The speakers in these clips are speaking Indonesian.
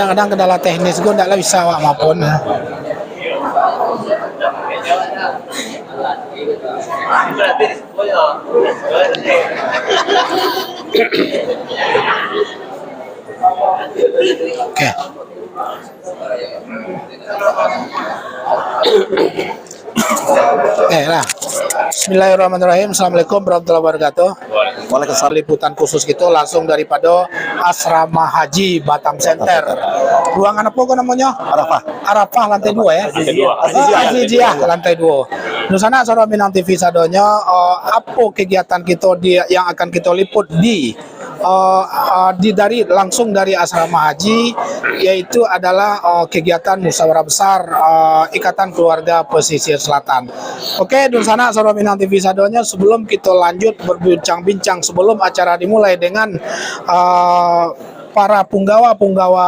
kadang-kadang kendala teknis gue ndak lah bisa awak maupun. Oke. Lah. Bismillahirrahmanirrahim. Assalamualaikum warahmatullahi wabarakatuh. Waalaikumsalam. Liputan khusus gitu langsung daripada Asrama Haji Batam Center. Ruangan apa kok namanya? Arafah lantai 2 ya. Aziziyah lantai 2. Di sana Saudara Minang TV sadonya apa kegiatan kita yang akan kita liput dari langsung dari asrama haji, yaitu adalah kegiatan musyawarah besar Ikatan Keluarga Pesisir Selatan. Oke, di sana Saudara Minang TV sadonya, sebelum kita lanjut berbincang-bincang, sebelum acara dimulai dengan para punggawa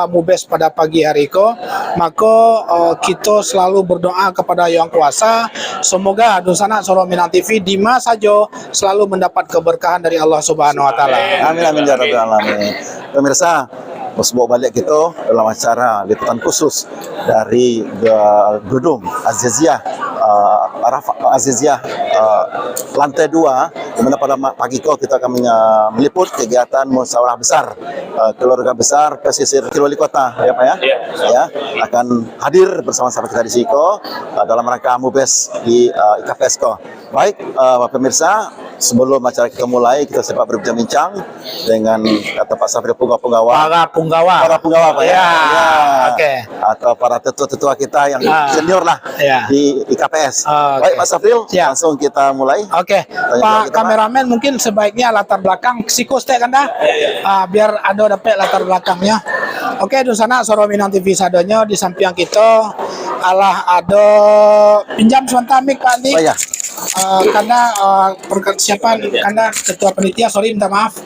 MUBES pada pagi hari ini, maka kita selalu berdoa kepada Yang Kuasa, semoga di sana Saudara Minang TV di masa saja selalu mendapat keberkahan dari Allah Subhanahu wa taala. Amin amin ya rabbal alamin. Pemirsa, sebuah balik kita dalam acara liputan khusus dari gedung Aziziyah lantai 2, di mana pada pagi kita akan meliput kegiatan musyawarah besar keluarga besar pesisir wali kota, ya Pak ya? Ya, akan hadir bersama-sama kita di Siko dalam rangka MUBES di IKPSKO. Baik, pemirsa, sebelum acara kita mulai, kita sempat berbincang-bincang dengan kata Pak Safri para punggawa Pak ya. Oke. Atau para tetua-tetua kita yang senior lah di IKPS. Baik Pak Safril, langsung kita mulai. Oke. Pak kameramen, mungkin sebaiknya latar belakang psikostek kan dah? Biar ada dapat latar belakangnya. Oke, di sana Saudara Minang TV sadonya, di samping kita ada pinjam sebentar mic Pak Andi. Oh, ya. Karena persiapan karena ketua panitia, minta maaf.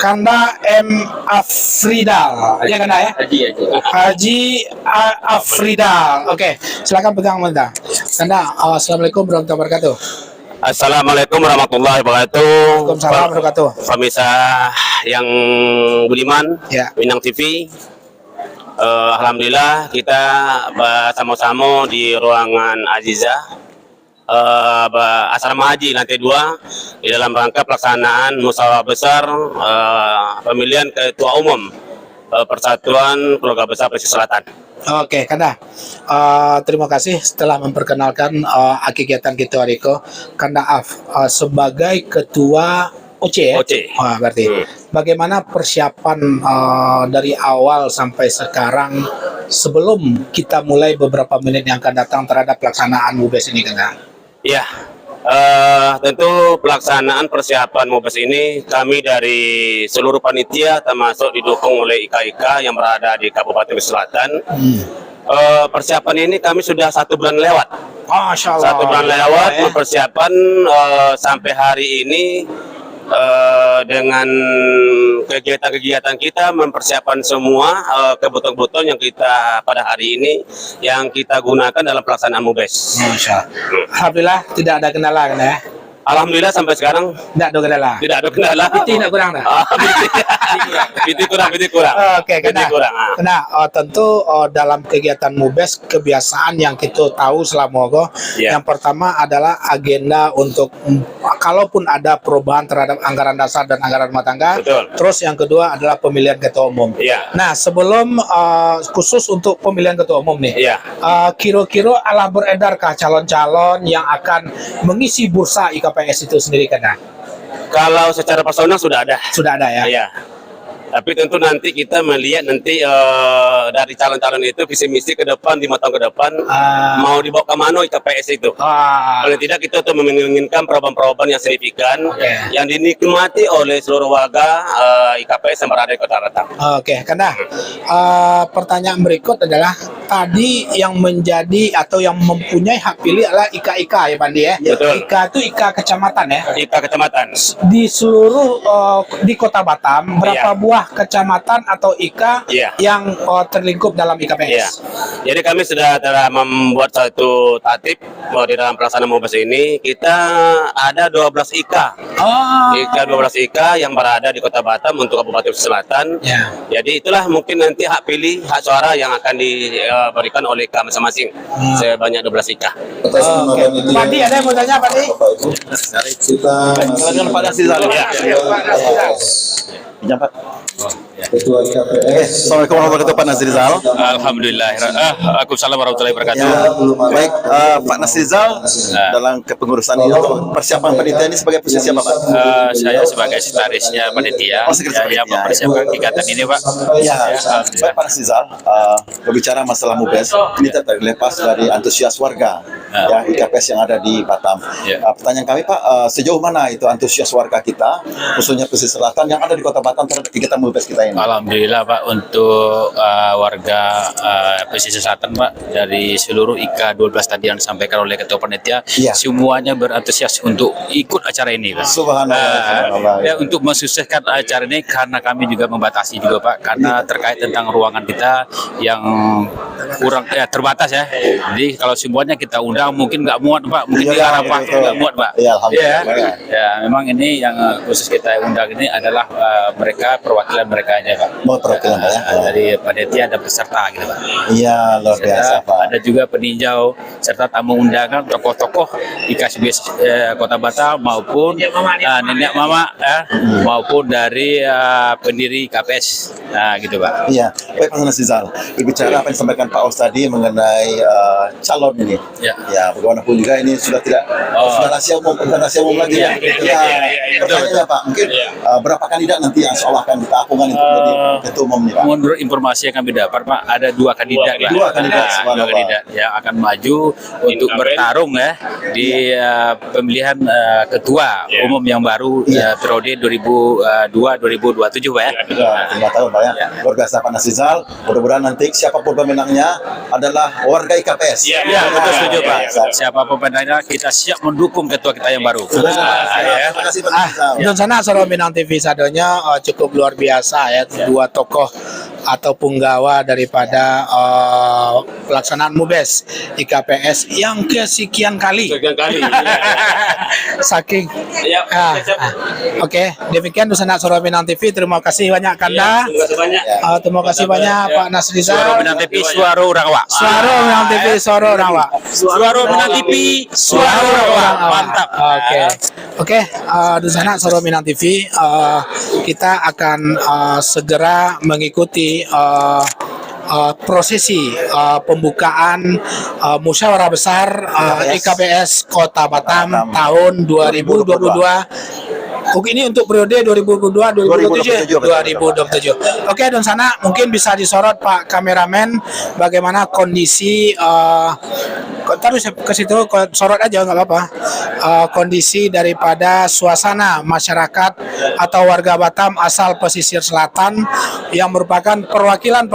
Kanda M. Afridal. Ya Kanda ya? Haji Afridal. Oke, silakan pegang Kanda. Assalamualaikum warahmatullahi wabarakatuh. Assalamualaikum warahmatullahi wabarakatuh. Waalaikumsalam warahmatullahi wabarakatuh. Pemirsa yang budiman, Minang TV. Alhamdulillah kita bersama-sama di ruangan Azizah asrama haji lantai 2 di dalam rangka pelaksanaan musyawarah besar pemilihan ketua umum Persatuan Keluarga Besar Pesisir Selatan. Oke, Kanda. Terima kasih setelah memperkenalkan kegiatan kita hari ini. Kanda sebagai ketua OC ya? OC. Berarti bagaimana persiapan dari awal sampai sekarang sebelum kita mulai beberapa menit yang akan datang terhadap pelaksanaan MUBES ini, Kanda? Ya, tentu pelaksanaan persiapan MUBES ini kami dari seluruh panitia termasuk didukung oleh IKIK yang berada di Kabupaten Pesisir Selatan. Persiapan ini kami sudah 1 bulan lewat. Masya Allah. 1 bulan lewat persiapan sampai hari ini. Dengan kegiatan-kegigiatan kita mempersiapkan semua kebutuhan-kebutuhan yang kita pada hari ini yang kita gunakan dalam pelaksanaan MUBES. Alhamdulillah tidak ada kendala kan ya? Alhamdulillah sampai sekarang tidak ada kendala. Tidak ada kendala. Piti tidak kurang dah. Piti kurang. Oke, karena tentu dalam kegiatan MUBES kebiasaan yang kita tahu selama yang pertama adalah agenda untuk kalaupun ada perubahan terhadap anggaran dasar dan anggaran rumah tangga. Betul. Terus yang kedua adalah pemilihan ketua umum. Nah, sebelum khusus untuk pemilihan ketua umum nih, kira-kira ala beredarkah calon-calon yang akan mengisi bursa IKPS itu sendiri, Kanda? Kalau secara personal sudah ada. Sudah ada ya? Iya. Tapi tentu nanti kita melihat nanti dari calon-calon itu visi misi ke depan 5 tahun ke depan mau dibawa ke mana IKPS itu. Paling tidak kita tuh menginginkan perubahan-perubahan yang signifikan yang dinikmati oleh seluruh warga IKPS yang berada di Kota Batam. Oke, Kanda. Pertanyaan berikut adalah tadi yang menjadi atau yang mempunyai hak pilih adalah IKIK ya Pandi ya. Betul. IK itu IK kecamatan ya. IK kecamatan. Di seluruh di Kota Batam berapa buah kecamatan atau IK yang terlingkup dalam IKPS? Jadi kami sudah telah membuat satu tatip bahwa di dalam pelaksanaan MUBES ini kita ada 12 IKA. IKA 12 IKA yang berada di Kota Batam untuk Kabupaten Selatan. Ya. Jadi itulah mungkin nanti hak pilih, hak suara yang akan diberikan oleh IKA masing-masing. Sebanyak 12 IKA. Oke. Padi ada yang mau tanya Padi? Silakan Pak Nasrizal. Pinjam Pak. Ketua KPS. Assalamualaikum warahmatullahi wabarakatuh Pak Nasrizal. Alhamdulillah. Waalaikumsalam warahmatullahi wabarakatuh. Ya, baik Pak Nasrizal dalam kepengurusan ini untuk persiapan panitia ini sebagai posisi apa Pak? Saya sebagai sekretarisnya panitia Oh, sekretaris yang panitia. mempersiapkan kegiatan ini, Pak. Ya, baik Pak Nasrizal, berbicara masalah MUBES ini tak terlepas dari antusias warga ya IKPS yang ada di Batam. Ya. Pertanyaan kami Pak, sejauh mana itu antusias warga kita, khususnya pesisir selatan yang ada di Kota Batam terhadap kegiatan MUBES kita ini? Alhamdulillah Pak, untuk warga pesisir selatan Pak, dari seluruh IKA 12 tadi yang disampaikan oleh Ketua Panitia, Iya. semuanya berantusias untuk ikut acara ini Pak. Subhanallah. Ya, untuk mensukseskan acara ini karena kami juga membatasi juga Pak, karena terkait tentang ruangan kita yang kurang terbatas ya. Jadi kalau semuanya kita undang mungkin nggak muat Pak, mungkin di Arafah nggak muat Pak. Iya, alhamdulillah. Ya, memang ini yang khusus kita undang ini adalah mereka perwakilan mereka aja Pak. Mau perwakilan Pak ya? Dari panitia ada peserta gitu Pak. Iya, luar biasa Pak. Ada juga peninjau serta tamu undangan tokoh-tokoh IKSBS Kota Batam maupun nenek mama maupun dari pendiri KPS. Nah, gitu Pak. Iya, baik Pak Nasrizal. Berbicara apa yang disampaikan Pak Aus tadi mengenai calon ini. Ya. Ya, bagaimanapun juga ini sudah tidak sudah rahasia umum, bukan rahasia umum lagi. Iya, Ya, pertanyaannya Pak, mungkin berapa kandidat nanti yang seolah akan kita apungkan itu menjadi ketua umum nih Pak? Menurut informasi yang kami dapat Pak, ada dua kandidat Pak. Dua kandidat, Dua subhanallah. kandidat yang akan maju untuk bertarung ya di pemilihan ketua umum yang baru periode 2002-2027 Pak ya. Ya, 5 tahun Pak ya. Luar biasa Pak Nasrizal. Mudah-mudahan nanti siapapun pemenangnya adalah warga IKPS. Ya, betul setuju Pak. Siapa pemenangnya kita siap mendukung ketua kita yang baru. Terima kasih Pak Nasrizal. Dan sana Soro Minang TV sadonya cukup luar biasa ya, dua tokoh atau punggawa daripada pelaksanaan MUBES IKPS yang kesekian kali. Sekian kali. Saking. Ya, Oke, demikian Dusana Soro Minang TV. Terima kasih banyak Kanda. terima kasih banyak. Terima kasih banyak Pak Nasrizal. Suara Minang TV, suara Rawa. Suara Minang TV, Suara Rawa. Suara Minang TV, suara Rawa. Mantap. Oke, di sana Soro Minang TV kita akan segera mengikuti prosesi pembukaan musyawarah besar IKPS Kota Batam tahun 2022. Oke, ini untuk periode 2022-2027. 2027. Oke, dan sana mungkin bisa disorot Pak kameramen bagaimana kondisi terus ke situ sorot aja nggak apa-apa. Kondisi daripada suasana masyarakat atau warga Batam asal pesisir selatan yang merupakan perwakilan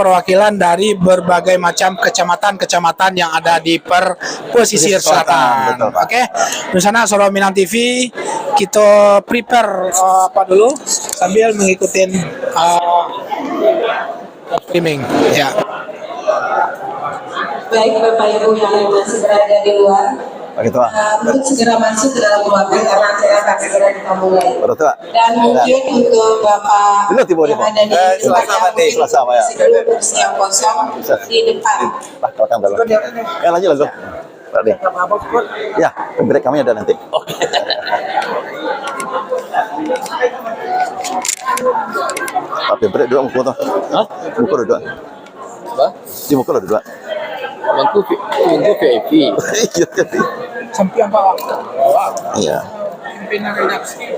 dari berbagai macam kecamatan-kecamatan yang ada di pesisir selatan. Betul, Pak. Oke, di sana Soro Minang TV kita prepare apa dulu sambil mengikuti streaming ya. Baik Bapak Ibu yang masih berada di luar, Pak Ketua. untuk segera masuk ke dalam ruangan karena acara akan segera kita mulai. Pak Ketua. Dan mungkin untuk Bapak Dulu, Tibo, yang Pak. ada di Selasa, depan, Pak. mungkin Selasa, Pak, ya. masih dulu kursi yang kosong di depan. Pak, belakang dulu. Ya, lanjut. Pak Ding. Ya, break kami ada nanti. Tapi break dua muka tuh. Hah? Muka dua. Apa? Di muka dua. Bangku VIP. Iya, tapi. Sampai apa? Iya. Pimpinan redaksi.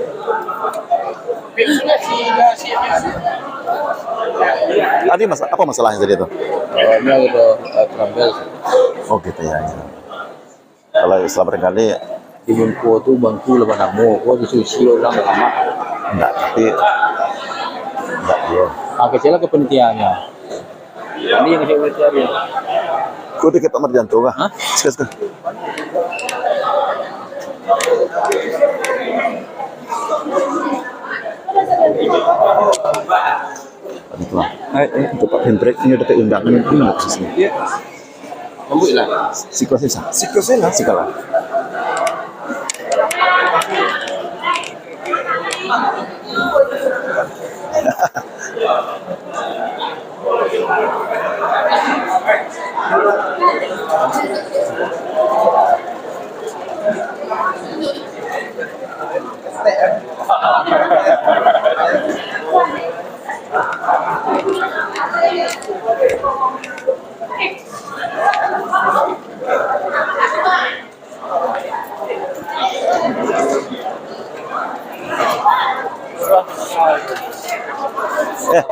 Tadi apa masalahnya tadi itu? Awalnya udah terampil. Oh gitu ya. Kalau setelah berkali Di bangku tuh bangku lepas namu. Kau disusi orang lama. enggak, tapi enggak dia. Kecil ke penelitiannya. Ini yang kecil penelitiannya. Kau tiket nomor jantung kah? Hah? Sekali. Itu lah. Untuk Pak Hendrik ini dapat undangan ini nggak sih? Sikosisa. Sikala.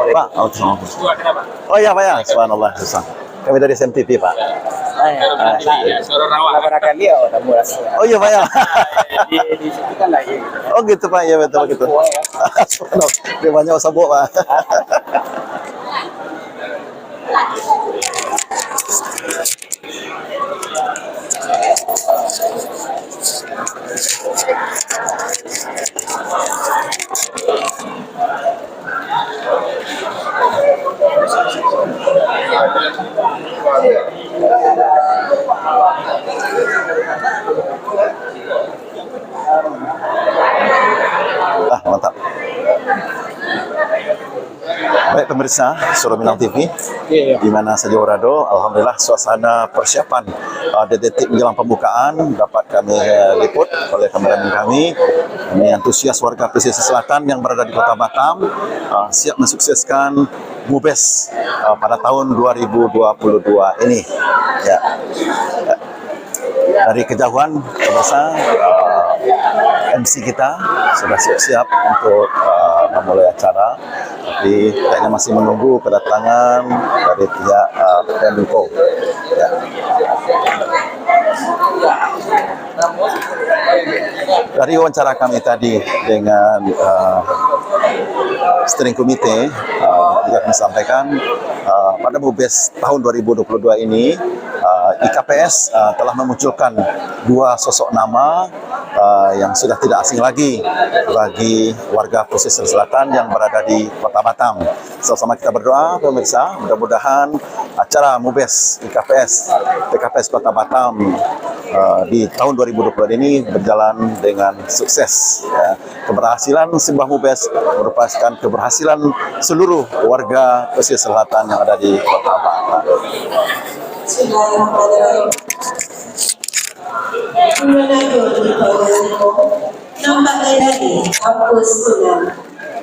Pak, oh iya Pak ya, subhanallah, susah. Kami dari SMTV Pak. Oh iya Pak ya. Di situ kan lagi. Oh gitu Pak, ya betul begitu. Subhanallah, dia banyak sabuk Pak. Mantap. Baik pemirsa Suara Minang TV, di mana saja berada, alhamdulillah suasana persiapan detik menjelang pembukaan dapat kami liput oleh kameramen kami. Ini antusias warga pesisir selatan yang berada di Kota Batam siap mensukseskan MUBES pada tahun 2022 ini. Ya. Dari kejauhan pemirsa, MC kita sudah siap-siap untuk memulai acara, tapi kayaknya masih menunggu kedatangan dari pihak Pemko. Ya. Dari wawancara kami tadi dengan steering committee, juga kami sampaikan pada MUBES tahun 2022 ini IKPS telah memunculkan dua sosok nama yang sudah tidak asing lagi bagi warga pesisir selatan yang berada di Kota Batam. Sama-sama kita berdoa pemirsa, mudah-mudahan acara MUBES IKPS PKPS Kota Batam di tahun 2022 ini berjalan dengan sukses. Ya. Keberhasilan sebuah MUBES merupakan keberhasilan seluruh warga pesisir selatan yang ada di Kota Batam. Bismillahirrahmanirrahim. Nampak dari kampus Tunan.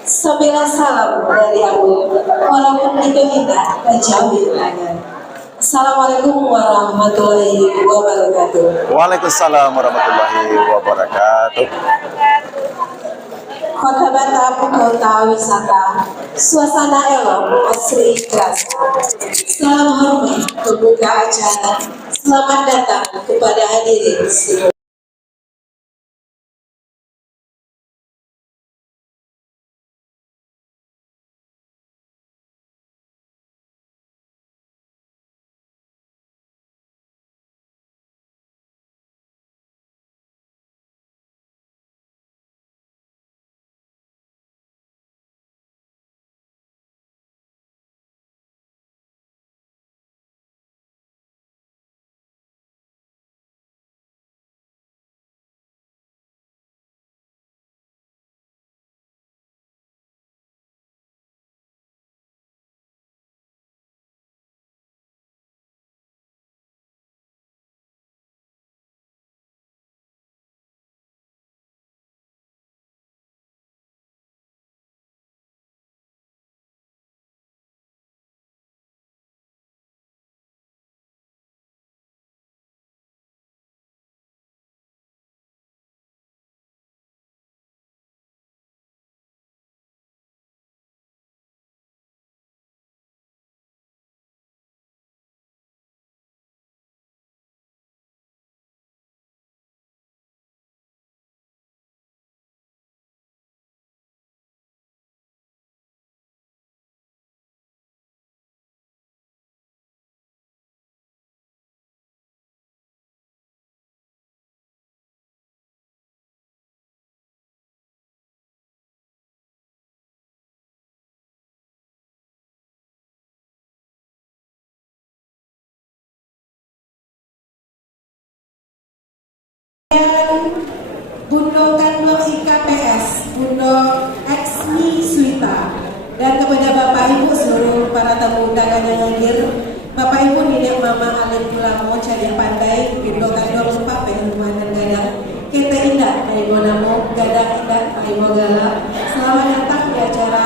Sambilan salam dari aku, walaupun itu kita jauh di tangan. Assalamualaikum warahmatullahi wabarakatuh. Waalaikumsalam warahmatullahi wabarakatuh. Kota Batam, kota wisata, suasana elok, asri kerasa. Salam hormat pembuka acara. Selamat datang kepada hadirin. Dr. Exmi Suita, dan kepada Bapak Ibu seluruh para tamu undangan yang hadir, Bapak Ibu Nenek Mama Alin Pulamo Cari Pandai Pindokan Dom Pape Rumah dan Gadang Kita Indah dari Bonamo Gadang Indah Paimo Gala. Selamat datang di acara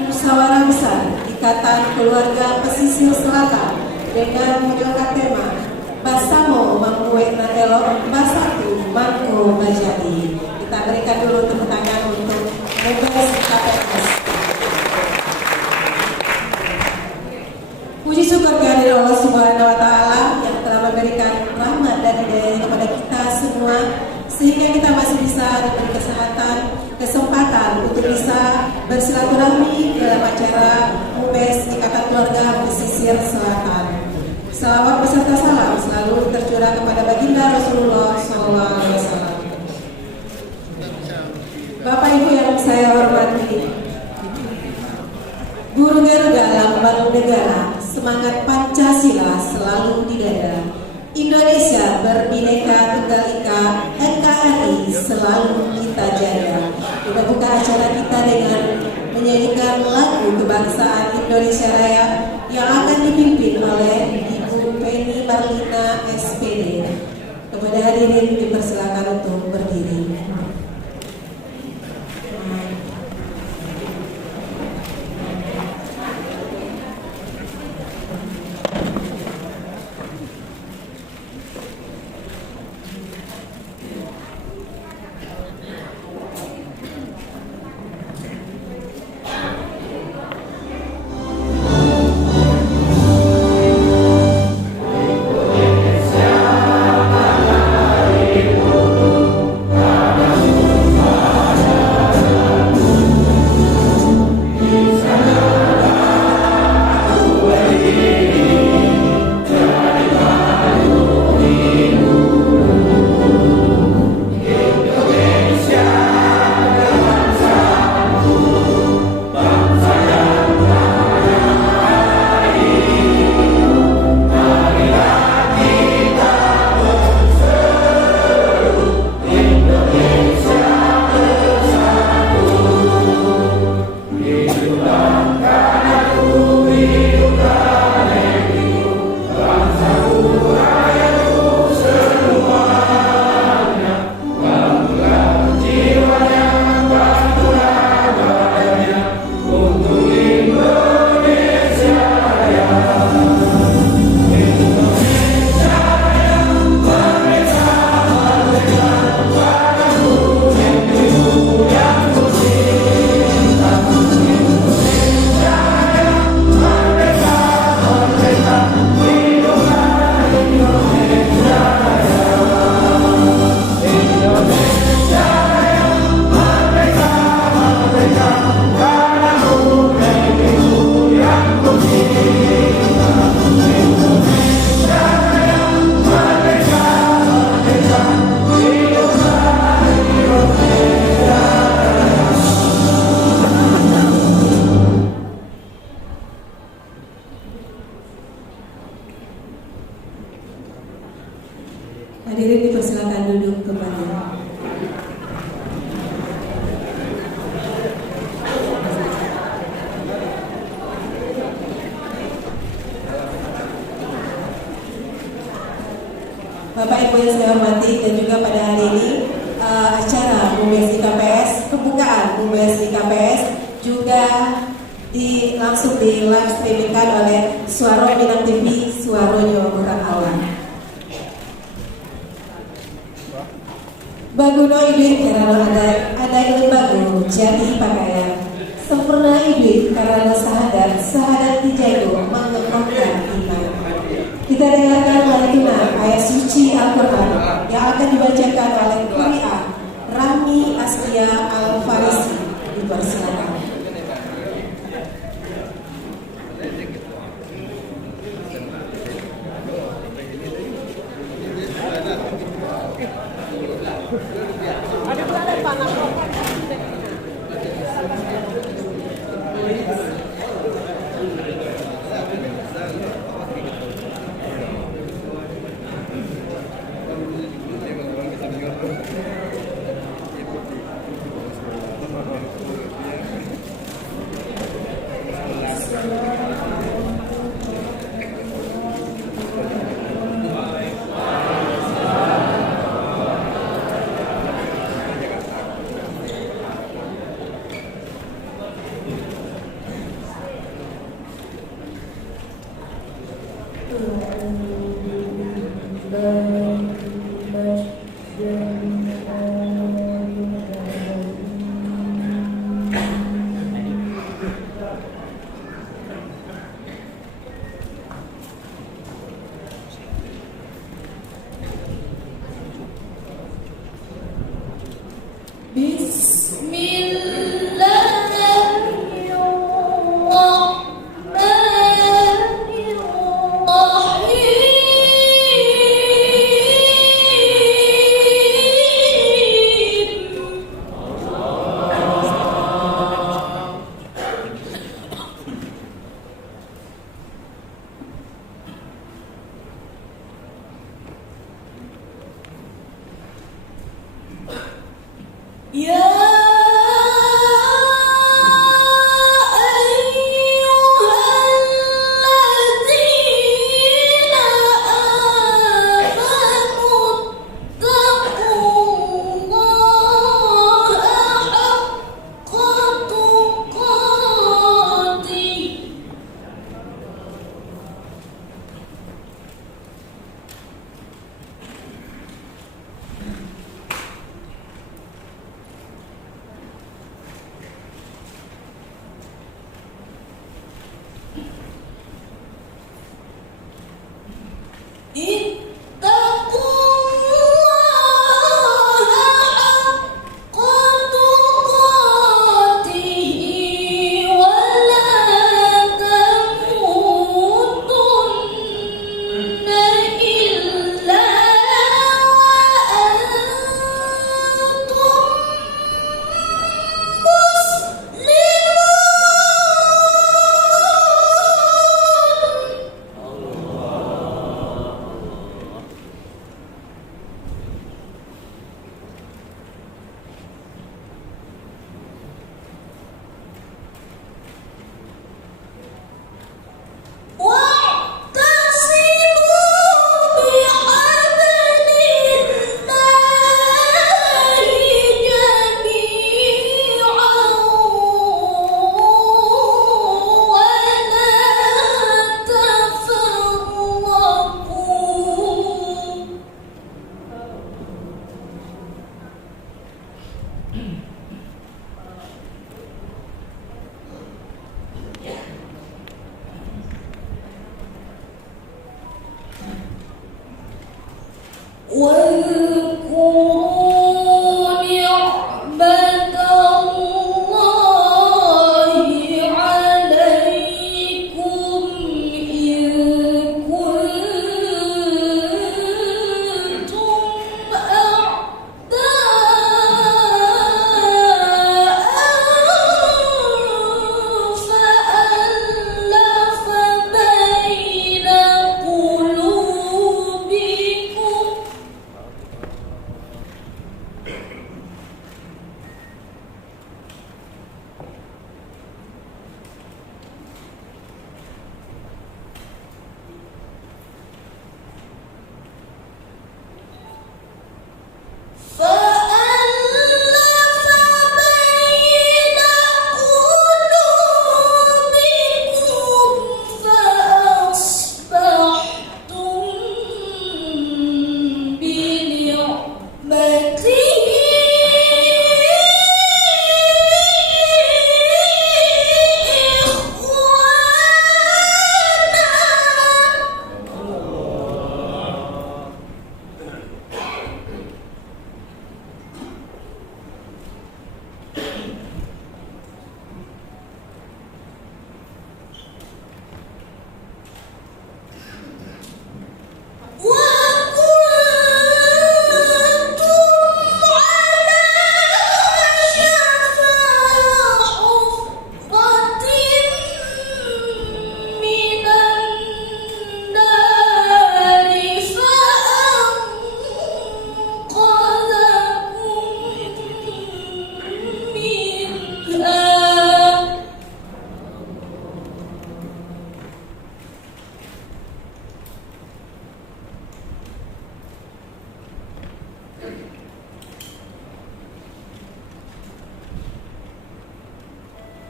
Musyawarah Besar Ikatan Keluarga Pesisir Selatan dengan mengangkat tema Basamo Mangkue Nadelo Basatu Mangko Bajadi. Kita berikan dulu tepuk tangan untuk Mubes KPS. Puji syukur kehadiran Allah Subhanahu wa Ta'ala yang telah memberikan rahmat dan hidayah kepada kita semua, sehingga kita masih bisa diberi kesempatan untuk bisa bersilaturahmi dalam acara Mubes Ikatan Keluarga Pesisir Selatan. Salawat beserta salam selalu tercurah kepada baginda Rasulullah SAW. Bapak Ibu yang saya hormati, Guru Garuda Lambang Negara, semangat Pancasila selalu di dada. Indonesia berbineka tunggal ika, NKRI selalu kita jaga. Kita buka acara kita dengan menyanyikan lagu kebangsaan Indonesia Raya yang akan dipimpin oleh Ibu Penny Marlina SPD. Kepada hadirin dipersilakan untuk berdiri. Hadirin dipersilakan duduk kembali. Bapak Ibu yang saya hormati dan juga pada hari ini acara Mubes IKPS, pembukaan Mubes IKPS juga langsung di live streamingkan oleh Suaro Minang TV, Suaronyo Bukan Awan. Baguno Ibit karena ada ilmu bagu jadi pakaian. Sempurna Ibit karena sahadat dijago mengembangkan iman. Kita dengarkan lantunan ayat suci Al-Quran yang akan dibacakan oleh Qari'ah Rami Aslia Al-Farisi. Dipersilakan.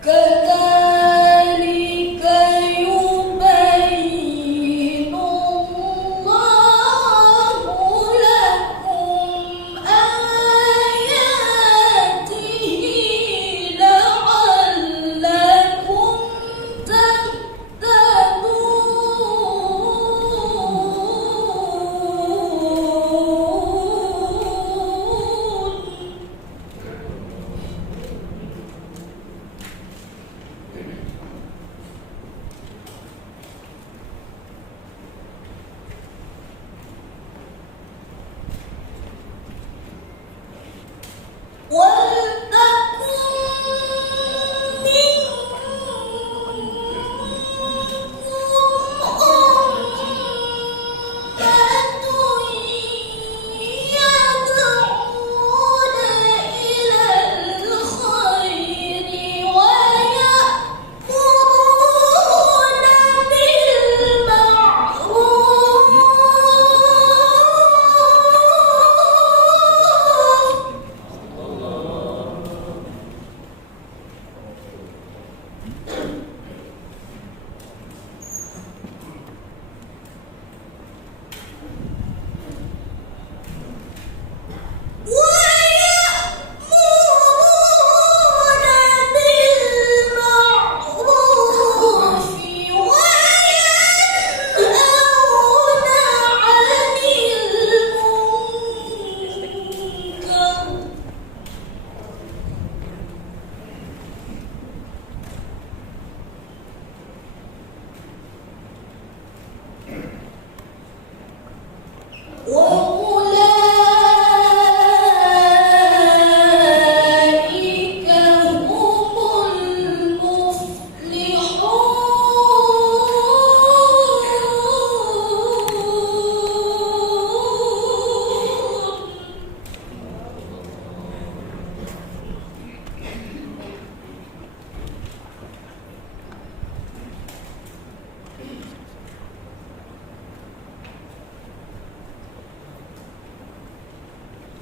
كذلك يبين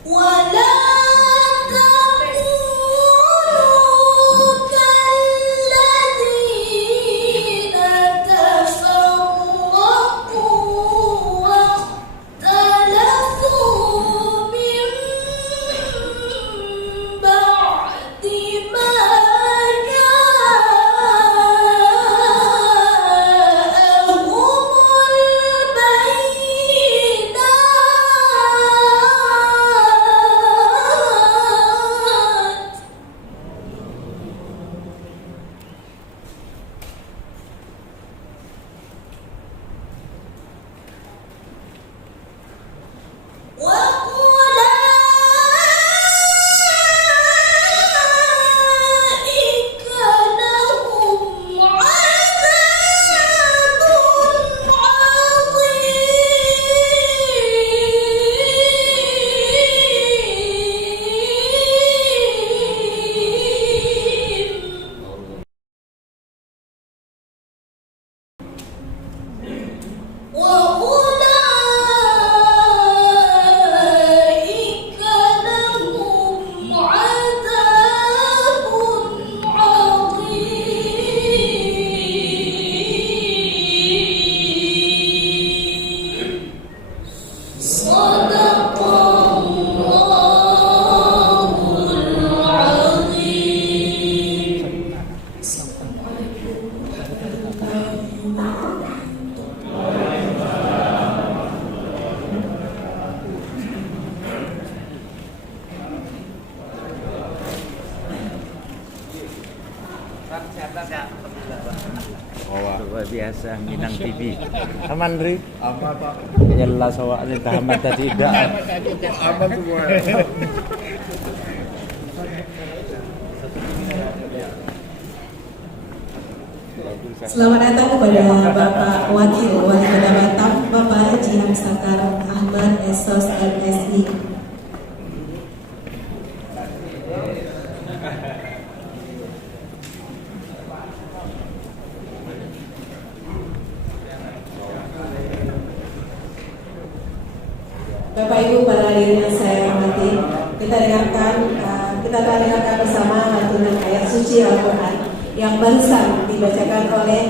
ولا تكونوا كالذين تفرقوا واختلفوا من بعد ما Luar biasa Minang TV. Aman Ri? Aman Pak. Jelas awaknya tahamat tadi tidak. Aman semua. Selamat datang kepada Bapak Wakil Wali Kota Batam, Bapak Haji Hamsakar Ahmad SOS MSI. Bapak Ibu para hadirin yang saya hormati, kita telah dengarkan bersama lantunan ayat suci Al-Quran yang barusan dibacakan oleh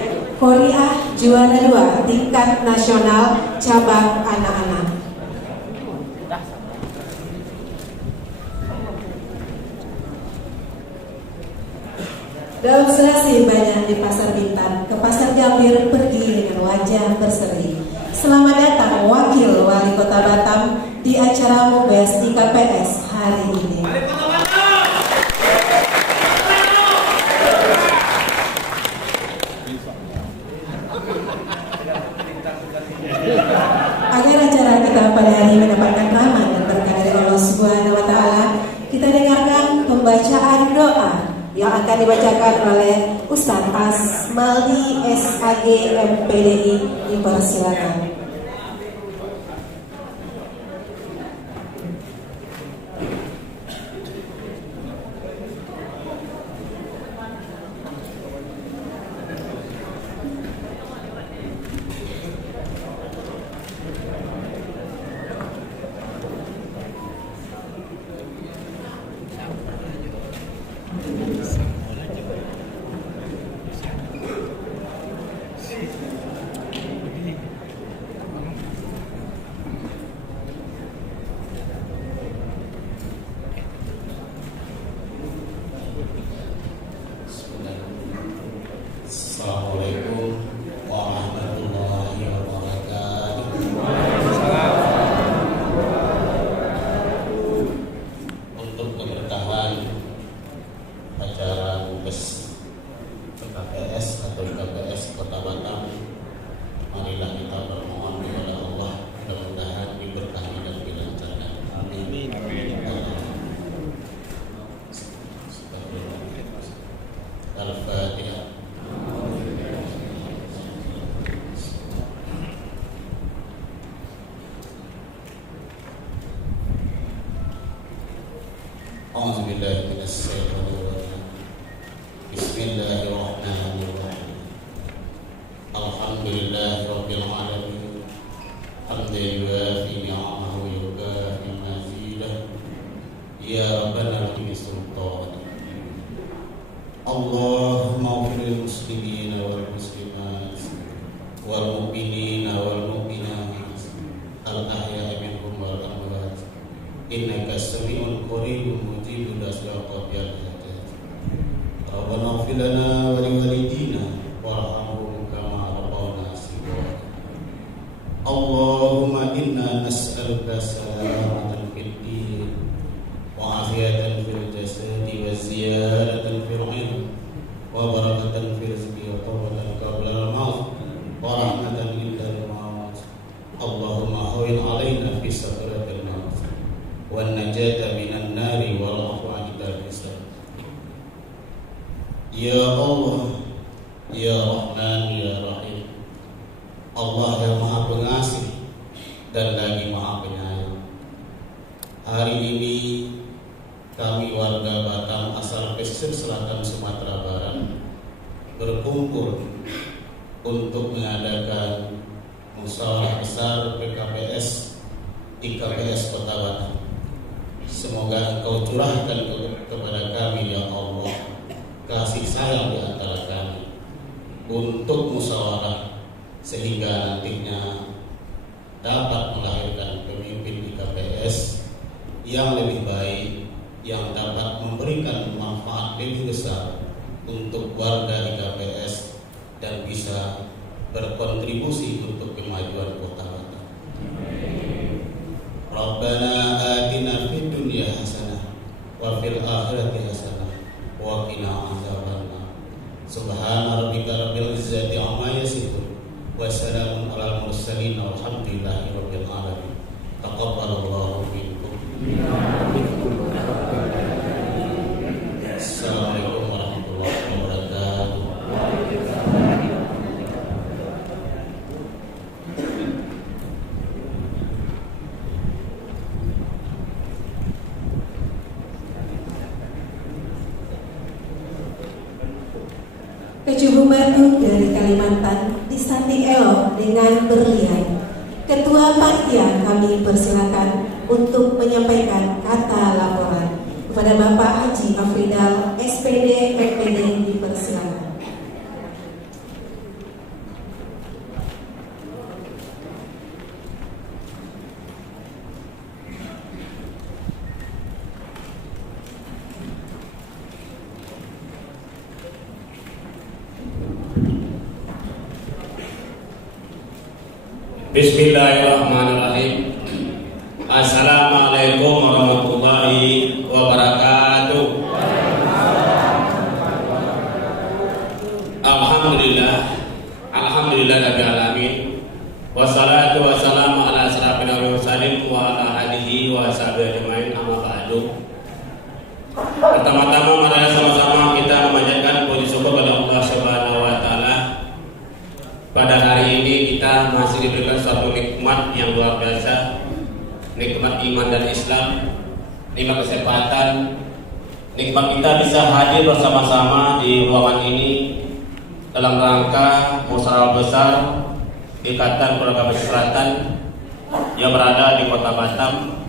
Qoriah Juara 2 tingkat nasional cabang anak-anak. Dalam serasi banyak di Pasar Bintan, ke Pasar Gambir pergi dengan wajah berseri. Selamat datang Wakil Wali Kota Batam di acara Mubes di KPS hari ini. Agar acara kita pada hari ini mendapatkan rahmat dan berkah dari Allah Subhanahu wa Ta'ala, kita dengarkan pembacaan doa yang akan dibacakan oleh Ustaz Asmaldi SAG MPDI. Dipersilakan. Assalamualaikum warahmatullahi wabarakatuh. Untuk keberkahan acara Mubes KPS atau KPS Kota Batam, marilah kita bermohon kepada Allah mudah-mudahan diberkahi dan dilancarkan. Amin. Al-Fatihah. أعوذ بالله من الشيطان الرجيم بسم الله الرحمن الرحيم الحمد لله رب العالمين حمدا يوافي نعمه ويكافئ مزيده innaka sami'un qaribun mujibud da'wati al-hajat. Rabbana ighfir lana wa li walidina warhamhum kama rabbawna shighara. Allahumma inna nas'aluka salamatan fid din wa afiyatan fil jasadi wa ziyadatan fil ilm wa barakatan fil rizqi wa tawbatan qabla al-maut wa rahmatan indal maut. Allahumma hawwin 'alaina fi sakratil maut wan najata minan nari wal afwa 'indal hisab. Ya Allah, Ya Rahman, Ya Rahim, Allah yang Maha Pengasih dan lagi Maha Penyayang. Hari ini kami warga Batam asal pesisir selatan Sumatera Barat berkumpul untuk mengadakan musyawarah besar PKPS IKPS Kota Batam. Semoga Engkau curahkan kepada kami, ya Allah, kasih sayang di antara kami untuk musyawarah sehingga nantinya dapat melahirkan pemimpin IKPS yang lebih baik, yang dapat memberikan manfaat lebih besar untuk warga IKPS dan bisa berkontribusi untuk kemajuan Kota Batam. Rabbana atina fid dunya hasanah wa fil akhirati hasanah wa qina adzabannar. Subhana rabbika rabbil izzati amma yasifun wa salamun alal mursalin walhamdulillahi rabbil alamin. Taqabbalallahu minkum. Assalamualaikum warahmatullahi wabarakatuh. Kejuhu Batu dari Kalimantan disambing elok dengan berlian. Ketua Panitia kami persilakan untuk menyampaikan kata laporan kepada Bapak Haji Afridal, SPD PPD, dipersilakan. Bismillahirrahmanirrahim. Assalamualaikum warahmatullahi wabarakatuh. Alhamdulillah rabbil alamin. Wassalatu wassalamu ala asyrafil mursalin wa ala alihi wa sahbihi ajmain, amma ba'du. Pertama-tama mari sama-sama kita memanjatkan puji syukur kepada Allah Subhanahu wa taala. Pada hari ini kita masih diberikan suatu nikmat yang luar biasa, nikmat iman dan Islam, nikmat kesempatan, nikmat kita bisa hadir bersama-sama di ruangan ini dalam rangka musyawarah besar Ikatan Keluarga Pesisir Selatan yang berada di Kota Batam.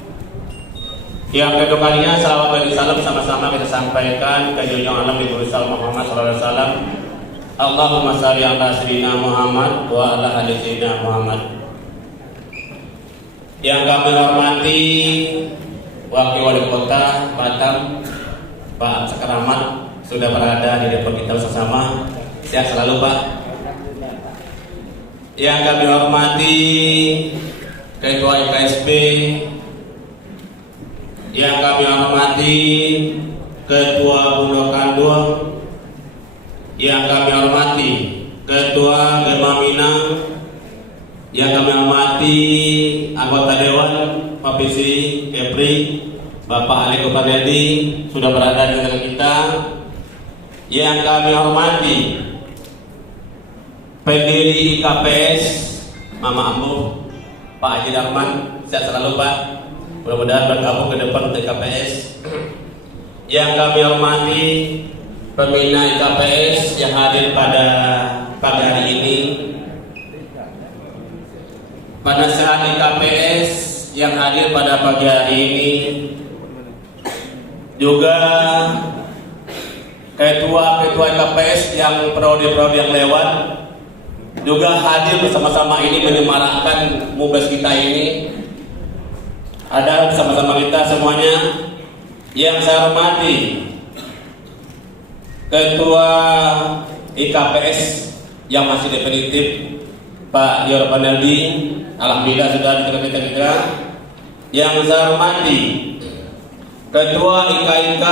Yang kedua kalinya salawat dan salam sama-sama kita sampaikan ke junjungan alam Nabi Muhammad SAW. Allahumma shalli ala sayyidina Muhammad wa ala ali sayyidina Muhammad. Yang kami hormati Wakil Wali Kota Batam Pak Sakramat sudah berada di depan kita bersama. Sehat selalu Pak. Yang kami hormati Ketua IKSB, yang kami hormati Ketua Bundokan 2, yang kami hormati Ketua Germa Minang, yang kami hormati anggota Dewan Provinsi Kepri Bapak Ali Kupardi sudah berada di tengah kita, yang kami hormati pendiri IKPS Mama Ambu Pak Haji Darman, sehat selalu Pak, mudah-mudahan bergabung ke depan untuk IKPS. Yang kami hormati pembina IKPS yang hadir pada pagi hari ini, penasehat IKPS yang hadir pada pagi hari ini, juga ketua-ketua IKPS yang prodi-prodi yang lewat juga hadir bersama-sama ini menyemarakkan mubes kita ini. ada bersama-sama kita semuanya. Yang saya hormati Ketua IKPS yang masih definitif Pak Yor Paneldi, alhamdulillah sudah di tengah kita. Yang saya hormati Ketua IKIK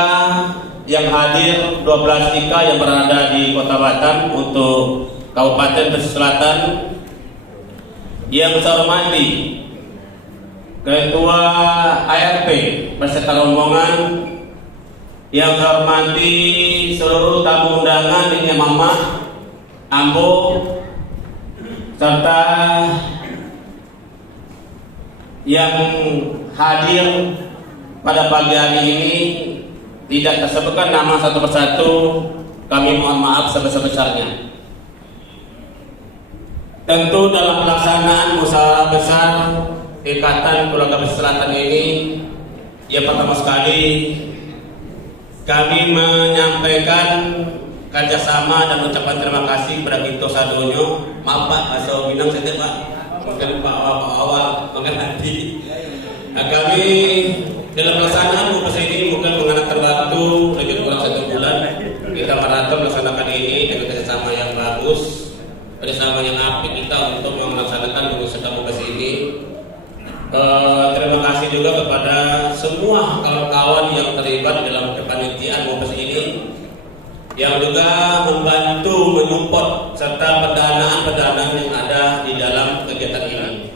yang hadir, 12 IK yang berada di Kota Batam untuk Kabupaten Pesisir Selatan. Yang saya hormati Ketua ARP beserta rombongan. Yang saya hormati seluruh tamu undangan ini Mama, Ambo, serta yang hadir pada pagi hari ini tidak tersebutkan nama satu persatu, kami mohon maaf sebesar-besarnya. Tentu dalam pelaksanaan musyawarah besar Ikatan Keluarga Pesisir Selatan ini, yang pertama sekali kami menyampaikan kerjasama dan ucapan terima kasih kepada Kito Sadonyo. Maaf Pak, asal Minang saja Pak, mungkin Pak awal mungkin nanti. Nah, kami dalam pelaksanaan Bupes ini mungkin mengenai waktu lebih kurang 1 bulan. Kita maraton melaksanakan ini dengan kerjasama yang bagus, kerjasama yang apik kita untuk melaksanakan Bupes ini. Terima kasih juga kepada semua kawan-kawan yang terlibat dalam kepanitiaan Bupes ini, yang juga membantu menyupport serta pendanaan yang ada di dalam kegiatan ini.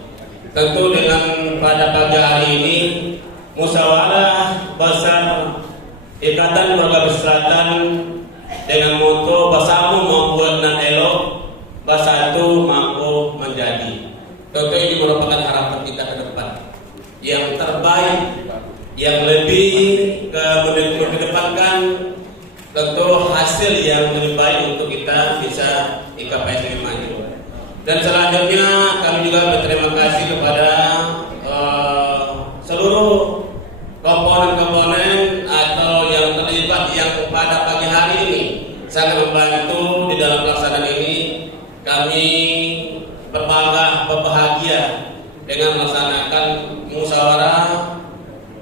Tentu dengan pada pagi hari ini musyawarah besar Ikatan Keluarga Pesisir Selatan dengan moto bersama membuat nan elok, bersatu mampu menjadi. Tentu ini merupakan harapan kita ke depan yang terbaik, yang lebih mengedepankan tentu hasil yang lebih baik untuk kita bisa IKPS lebih maju. Dan selanjutnya kami juga berterima kasih kepada seluruh komponen-komponen atau yang terlibat yang pada pagi hari ini sangat membantu di dalam pelaksanaan ini. Kami berbangga, berbahagia dengan melaksanakan musyawarah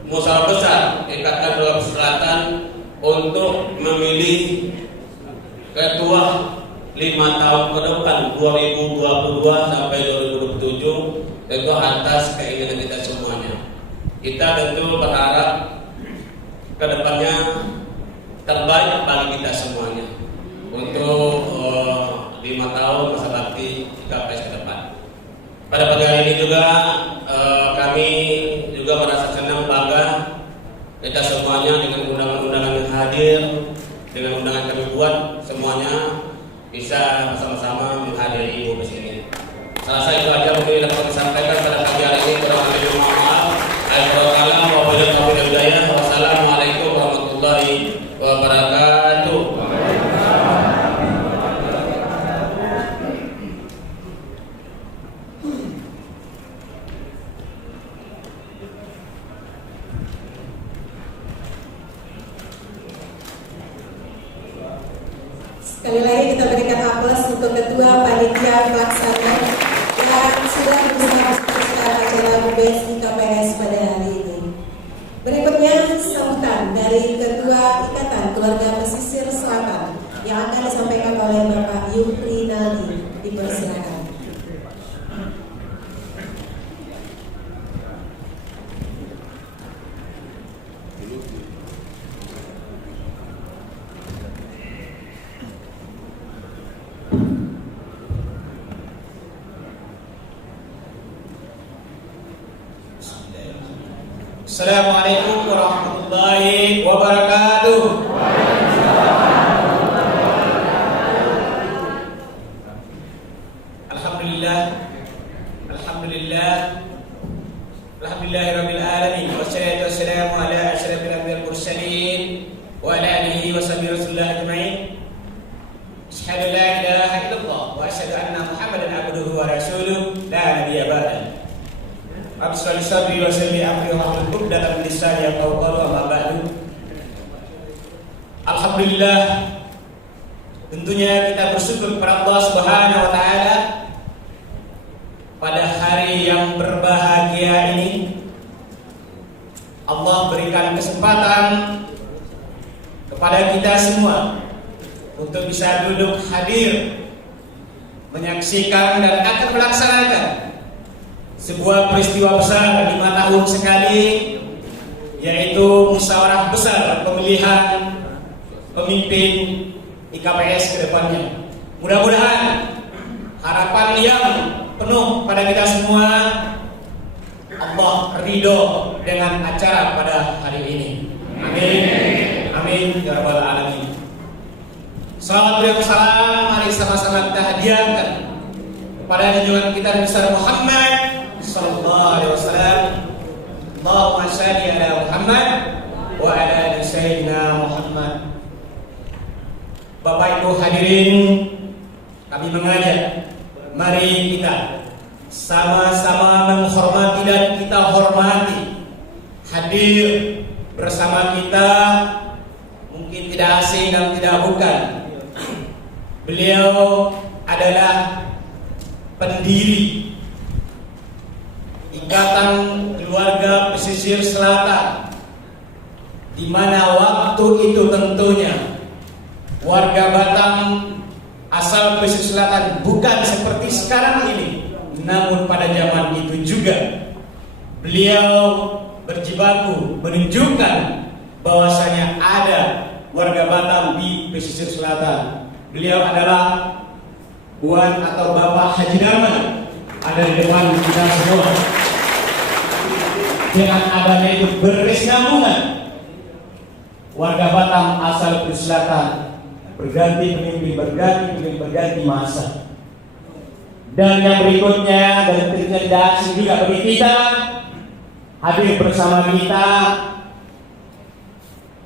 besar Ikatan Keluarga Pesisir Selatan untuk memilih ketua 5 tahun ke depan 2022 sampai 2027, tentu atas keinginan kita semuanya. Kita tentu berharap ke depannya terbaik bagi kita semuanya untuk 5 tahun masa bakti IKPS ke depan. Pada pagi hari ini juga kami juga merasa senang bangga kita semuanya dengan undangan-undangan yang hadir, dengan undangan kami buat semuanya bisa bersama-sama menghadiri Bupes ini. Saya rasa itu aja mungkin yang dapat disampaikan pada pagi hari ini. Kurang lebih mohon maaf. Wassalamualaikum warahmatullahi wabarakatuh. Sekali lagi kita berikan aplaus untuk Ketua Panitia Pelaksana yang sudah berusaha acara Bupes IKPS pada hari ini. Berikutnya sambutan dari Ketua Ikatan Keluarga Pesisir Selatan yang akan disampaikan oleh Bapak Yufri Naldi. Dipersilakan. Assalamualaikum warahmatullahi wabarakatuh. Alhamdulillahirabbil alamin wassalatu wassalamu ala asyrafil anbiya'il mursalin wa ala alihi wa sahbihi rasulillah ajma'in. Asyhadu an la ilaha illallah wa asyhadu anna Muhammadan abduhu wa rasuluh la nabiyya ba'dahu. Absal sabri wa salli amri wa hlul 'uqdatam min lisani yafqahu qawli amma ba'du. Alhamdulillah, tentunya kita bersyukur kepada Allah Subhanahu wa taala pada hari yang berbahagia ini, Allah berikan kesempatan kepada kita semua untuk bisa duduk hadir menyaksikan dan akan melaksanakan sebuah peristiwa besar 5 tahun sekali, yaitu musyawarah besar pemilihan pemimpin IKPS ke depannya. Mudah-mudahan harapan yang penuh pada kita semua, Allah ridho dengan acara pada hari ini. Amin. Amin ya rabbal alamin. Salawat dan salam mari sama-sama kita hadiahkan kepada junjungan kita besar Muhammad sallallahu alaihi wasallam. Allahumma shalli ala Muhammad wa ala ali sayyidina Muhammad. Bapak Ibu hadirin, kami mengajak mari kita sama-sama menghormati dan kita hormati hadir bersama kita, mungkin tidak asing dan tidak bukan. Beliau adalah pendiri Ikatan Keluarga Pesisir Selatan, di mana waktu itu tentunya warga Batam asal pesisir selatan bukan seperti sekarang ini, namun pada zaman itu juga beliau berjibaku menunjukkan bahwasanya ada warga Batam di pesisir selatan. Beliau adalah Puan atau Bapak Haji Darman, ada di depan kita semua. Dengan adanya itu berkesinambungan warga Batam asal pesisir selatan berganti pemimpin, berganti masa. Dan yang berikutnya, dan tentunya tidak asing juga bagi kita, hadir bersama kita,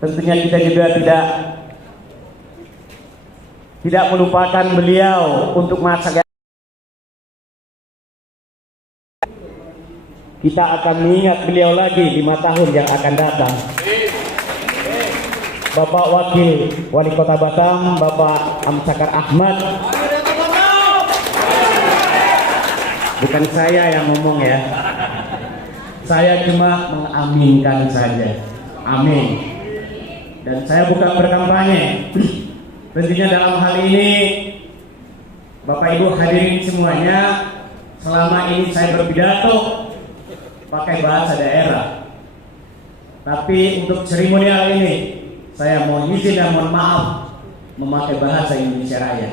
tentunya kita juga tidak melupakan beliau untuk masa kita akan mengingat beliau lagi 5 tahun yang akan datang. Bapak Wakil Wali Kota Batam, Bapak Amsakar Ahmad. Bukan saya yang ngomong ya, saya cuma mengaminkan saja. Amin. Dan saya bukan berkampanye. Tentunya dalam hal ini Bapak Ibu hadirin semuanya, selama ini saya berpidato pakai bahasa daerah, tapi untuk seremonial ini saya mohon izin dan mohon maaf memakai bahasa Indonesia Raya.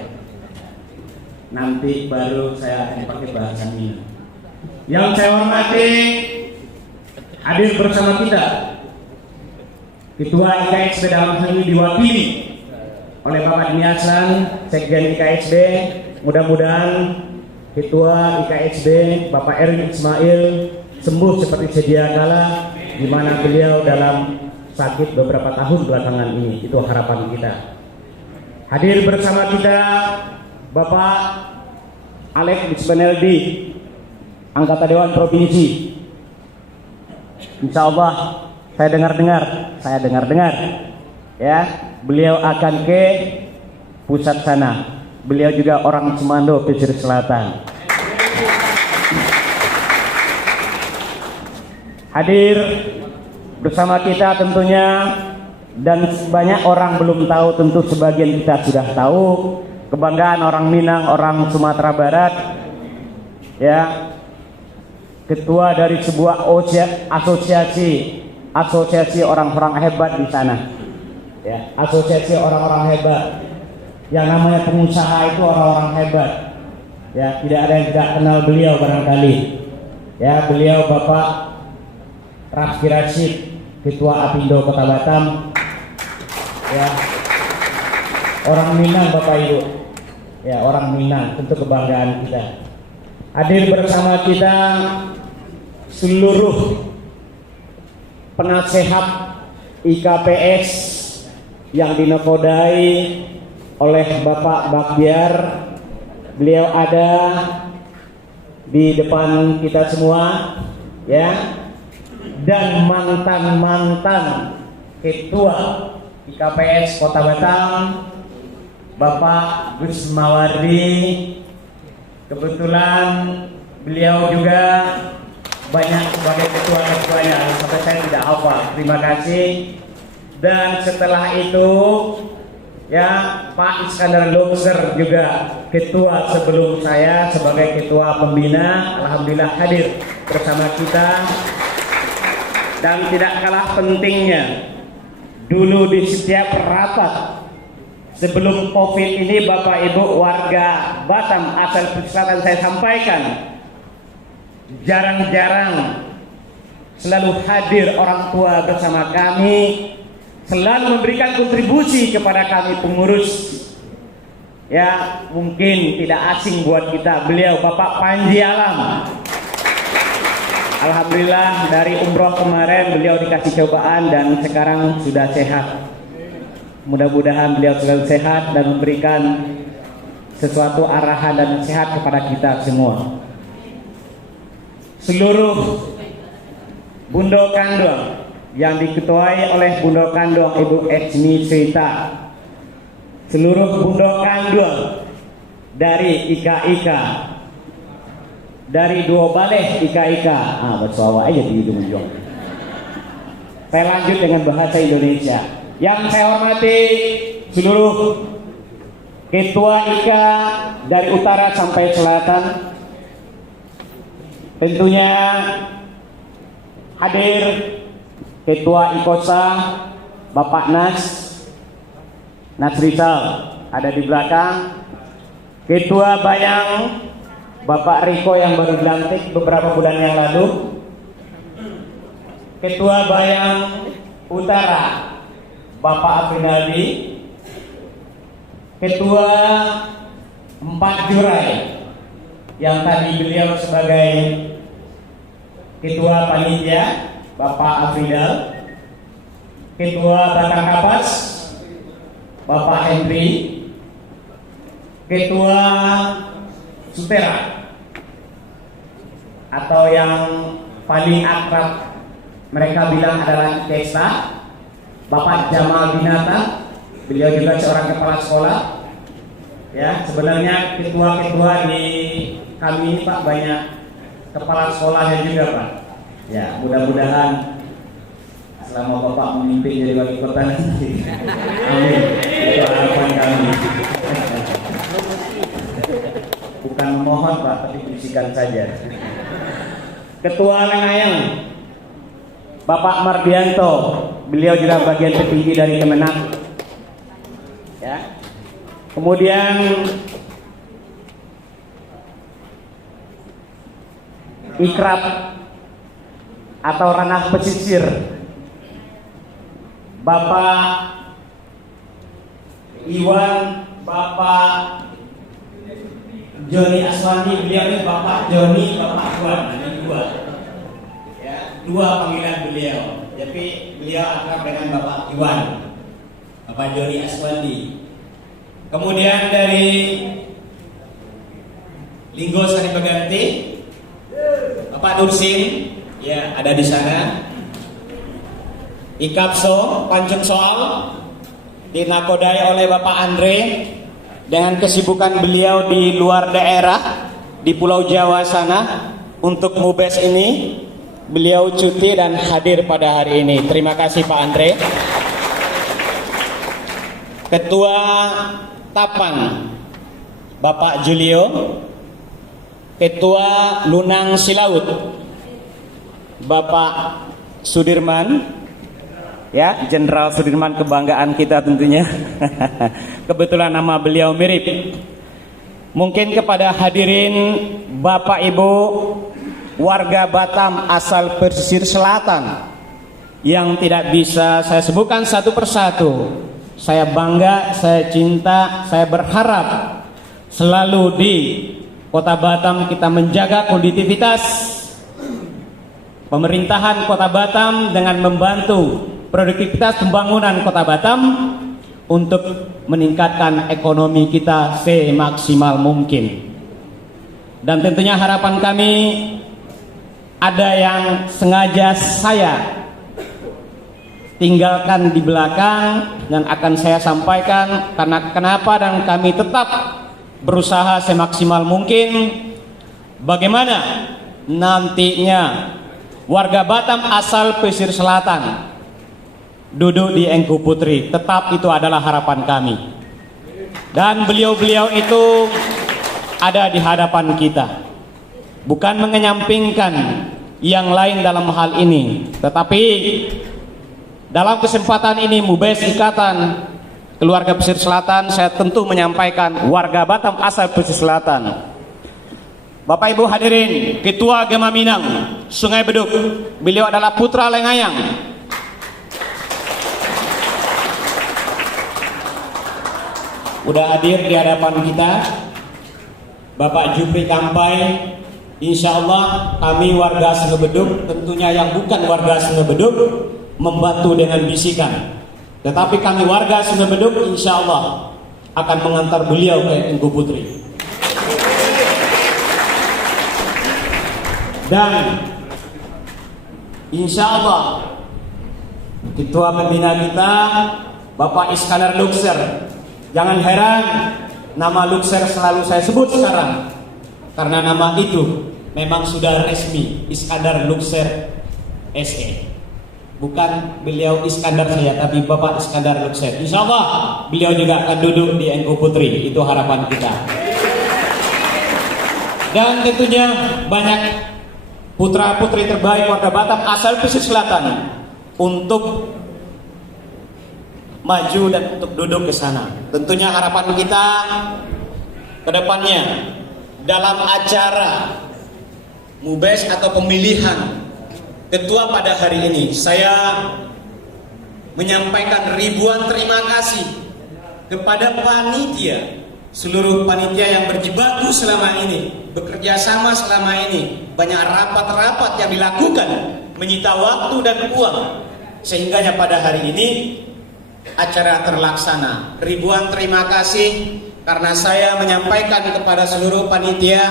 Nanti baru saya akan pakai bahasa Minang. Yang saya hormati, hadir bersama kita Ketua IKSB dalam hal ini diwakili oleh Bapak Dini Hasan, Sekjen IKSB. Mudah-mudahan Ketua IKSB Bapak Erwin Ismail sembuh seperti sedia kala, di mana beliau dalam sakit beberapa tahun belakangan ini. Itu harapan kita. Hadir bersama kita Bapak Alex Bisbeneldi, anggota Dewan Provinsi. Insya Allah saya dengar ya, beliau akan ke pusat sana. Beliau juga orang Semando, pesisir selatan. Hadir bersama kita tentunya, dan banyak orang belum tahu, tentu sebagian kita sudah tahu, kebanggaan orang Minang, orang Sumatera Barat ya, ketua dari sebuah asosiasi orang-orang hebat di sana ya, asosiasi orang-orang hebat. Yang namanya pengusaha itu orang-orang hebat ya, tidak ada yang tidak kenal beliau barangkali ya. Beliau Bapak Raffi Rashid, Ketua Apindo Kota Batam ya, orang Minang Bapak Ibu ya, orang Minang, tentu kebanggaan kita. Hadir bersama kita seluruh penasehat IKPS yang dinakodai oleh Bapak Baktiar. Beliau ada di depan kita semua ya, dan mantan Ketua IKPS Kota Batam Bapak Gus Mawardi. Kebetulan beliau juga banyak sebagai ketua-ketuanya sampai saya tidak hafal. Terima kasih. Dan setelah itu ya Pak Iskandar Longser juga ketua sebelum saya sebagai ketua pembina, alhamdulillah hadir bersama kita. Dan tidak kalah pentingnya, dulu di setiap rapat sebelum COVID ini Bapak Ibu warga Batam asal Selatan saya sampaikan, jarang-jarang selalu hadir orang tua bersama kami, selalu memberikan kontribusi kepada kami pengurus. Ya mungkin tidak asing buat kita, beliau Bapak Panji Alam. Alhamdulillah dari umroh kemarin beliau dikasih cobaan dan sekarang sudah sehat. Mudah-mudahan beliau selalu sehat dan memberikan sesuatu arahan dan sehat kepada kita semua. Seluruh Bundo Kandung yang diketuai oleh Bundo Kandung Ibu Etsmi Suita, seluruh Bundo Kandung dari Ika-Ika, dari dua baleh Ika-Ika, bersuara aja di ujung. Saya lanjut dengan bahasa Indonesia. Yang saya hormati seluruh ketua Ika dari utara sampai selatan, tentunya hadir Ketua Ikosa Bapak Nasrizal ada di belakang, Ketua Bayang Bapak Riko yang baru dilantik beberapa bulan yang lalu, Ketua Bayang Utara Bapak Afrinaldi, Ketua 4 Jurai yang tadi beliau sebagai Ketua Panitia Bapak Afridal, Ketua Batang Kapas Bapak Henry, Ketua Sutera atau yang paling akrab mereka bilang adalah Kesa Bapak Jamal Binata, beliau juga seorang kepala sekolah. Ya, sebenarnya ketua-ketua di kami ini Pak banyak kepala sekolahnya juga Pak. Ya, mudah-mudahan selama Bapak memimpin jadi wali kota nanti. Amin. Itu harapan kami. Bukan memohon Pak, tapi bisikan saja. Ketua Lengayang Bapak Mardianto, beliau juga bagian tertinggi dari Kemenak. Ya. Kemudian Ikrab atau ranah pesisir Bapak Iwan, Bapak Joni Aswandi, beliau ini Bapak Joni, Bapak Iwan, ada dua. Ya, dua panggilan beliau. Tapi beliau akrab dengan Bapak Iwan, Bapak Joni Aswandi. Kemudian dari Linggo Sari Peganti, Bapak Nursin, ya ada di sana. Ikapso Pancung Soal dinakodai oleh Bapak Andre dengan kesibukan beliau di luar daerah di Pulau Jawa sana untuk Mubes ini. Beliau cuti dan hadir pada hari ini. Terima kasih Pak Andre. Ketua Tapan Bapak Julio, Ketua Lunang Silaut Bapak Sudirman, ya Jenderal Sudirman kebanggaan kita tentunya. Kebetulan nama beliau mirip. Mungkin kepada hadirin Bapak Ibu warga Batam asal pesisir selatan yang tidak bisa saya sebutkan satu persatu. Saya bangga, saya cinta, saya berharap selalu di Kota Batam kita menjaga konditivitas pemerintahan Kota Batam dengan membantu produktivitas pembangunan Kota Batam untuk meningkatkan ekonomi kita semaksimal mungkin. Dan tentunya harapan kami ada yang sengaja saya tinggalkan di belakang dan akan saya sampaikan karena kenapa, dan kami tetap berusaha semaksimal mungkin bagaimana nantinya warga Batam asal pesisir selatan duduk di Engku Putri. Tetap itu adalah harapan kami. Dan beliau-beliau itu ada di hadapan kita. Bukan mengenyampingkan yang lain dalam hal ini, tetapi dalam kesempatan ini Mubes Ikatan Keluarga Pesisir Selatan, saya tentu menyampaikan warga Batam asal pesisir selatan. Bapak Ibu hadirin, Ketua Gema Minang Sungai Beduk, beliau adalah putra Lengayang. Udah hadir di hadapan kita Bapak Jupri Kampai. Insya Allah kami warga Sungai Beduk, tentunya yang bukan warga Sungai Beduk, membantu dengan bisikan. Tetapi kami warga Sungai Beduk insya Allah akan mengantar beliau ke Engku Putri. Dan insya Allah Ketua Pembina kita Bapak Iskandar Luxer. Jangan heran nama Luxer selalu saya sebut sekarang, karena nama itu memang sudah resmi, Iskandar Luxer SE. Bukan beliau Iskandar saya, tapi Bapak Iskandar Luxer. Insya Allah beliau juga akan duduk di Engku Putri. Itu harapan kita. Dan tentunya banyak putra-putri terbaik warga Batam asal pesisir selatan untuk maju dan untuk duduk ke sana. Tentunya harapan kita ke depannya dalam acara Mubes atau pemilihan ketua pada hari ini, saya menyampaikan ribuan terima kasih kepada panitia, seluruh panitia yang berjibaku selama ini, bekerja sama selama ini, banyak rapat-rapat yang dilakukan, menyita waktu dan uang, sehingganya pada hari ini acara terlaksana. Ribuan terima kasih karena saya menyampaikan kepada seluruh panitia,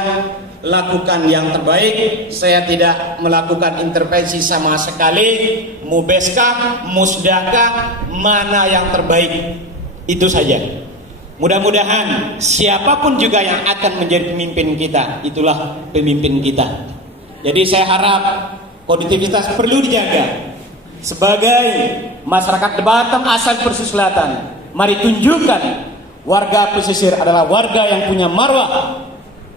lakukan yang terbaik. Saya tidak melakukan intervensi sama sekali. Mubeskah, musdakah, mana yang terbaik, itu saja. Mudah-mudahan siapapun juga yang akan menjadi pemimpin kita, itulah pemimpin kita. Jadi saya harap konditivitas perlu dijaga. Sebagai masyarakat Batam asal pesisir selatan, mari tunjukkan warga pesisir adalah warga yang punya marwah,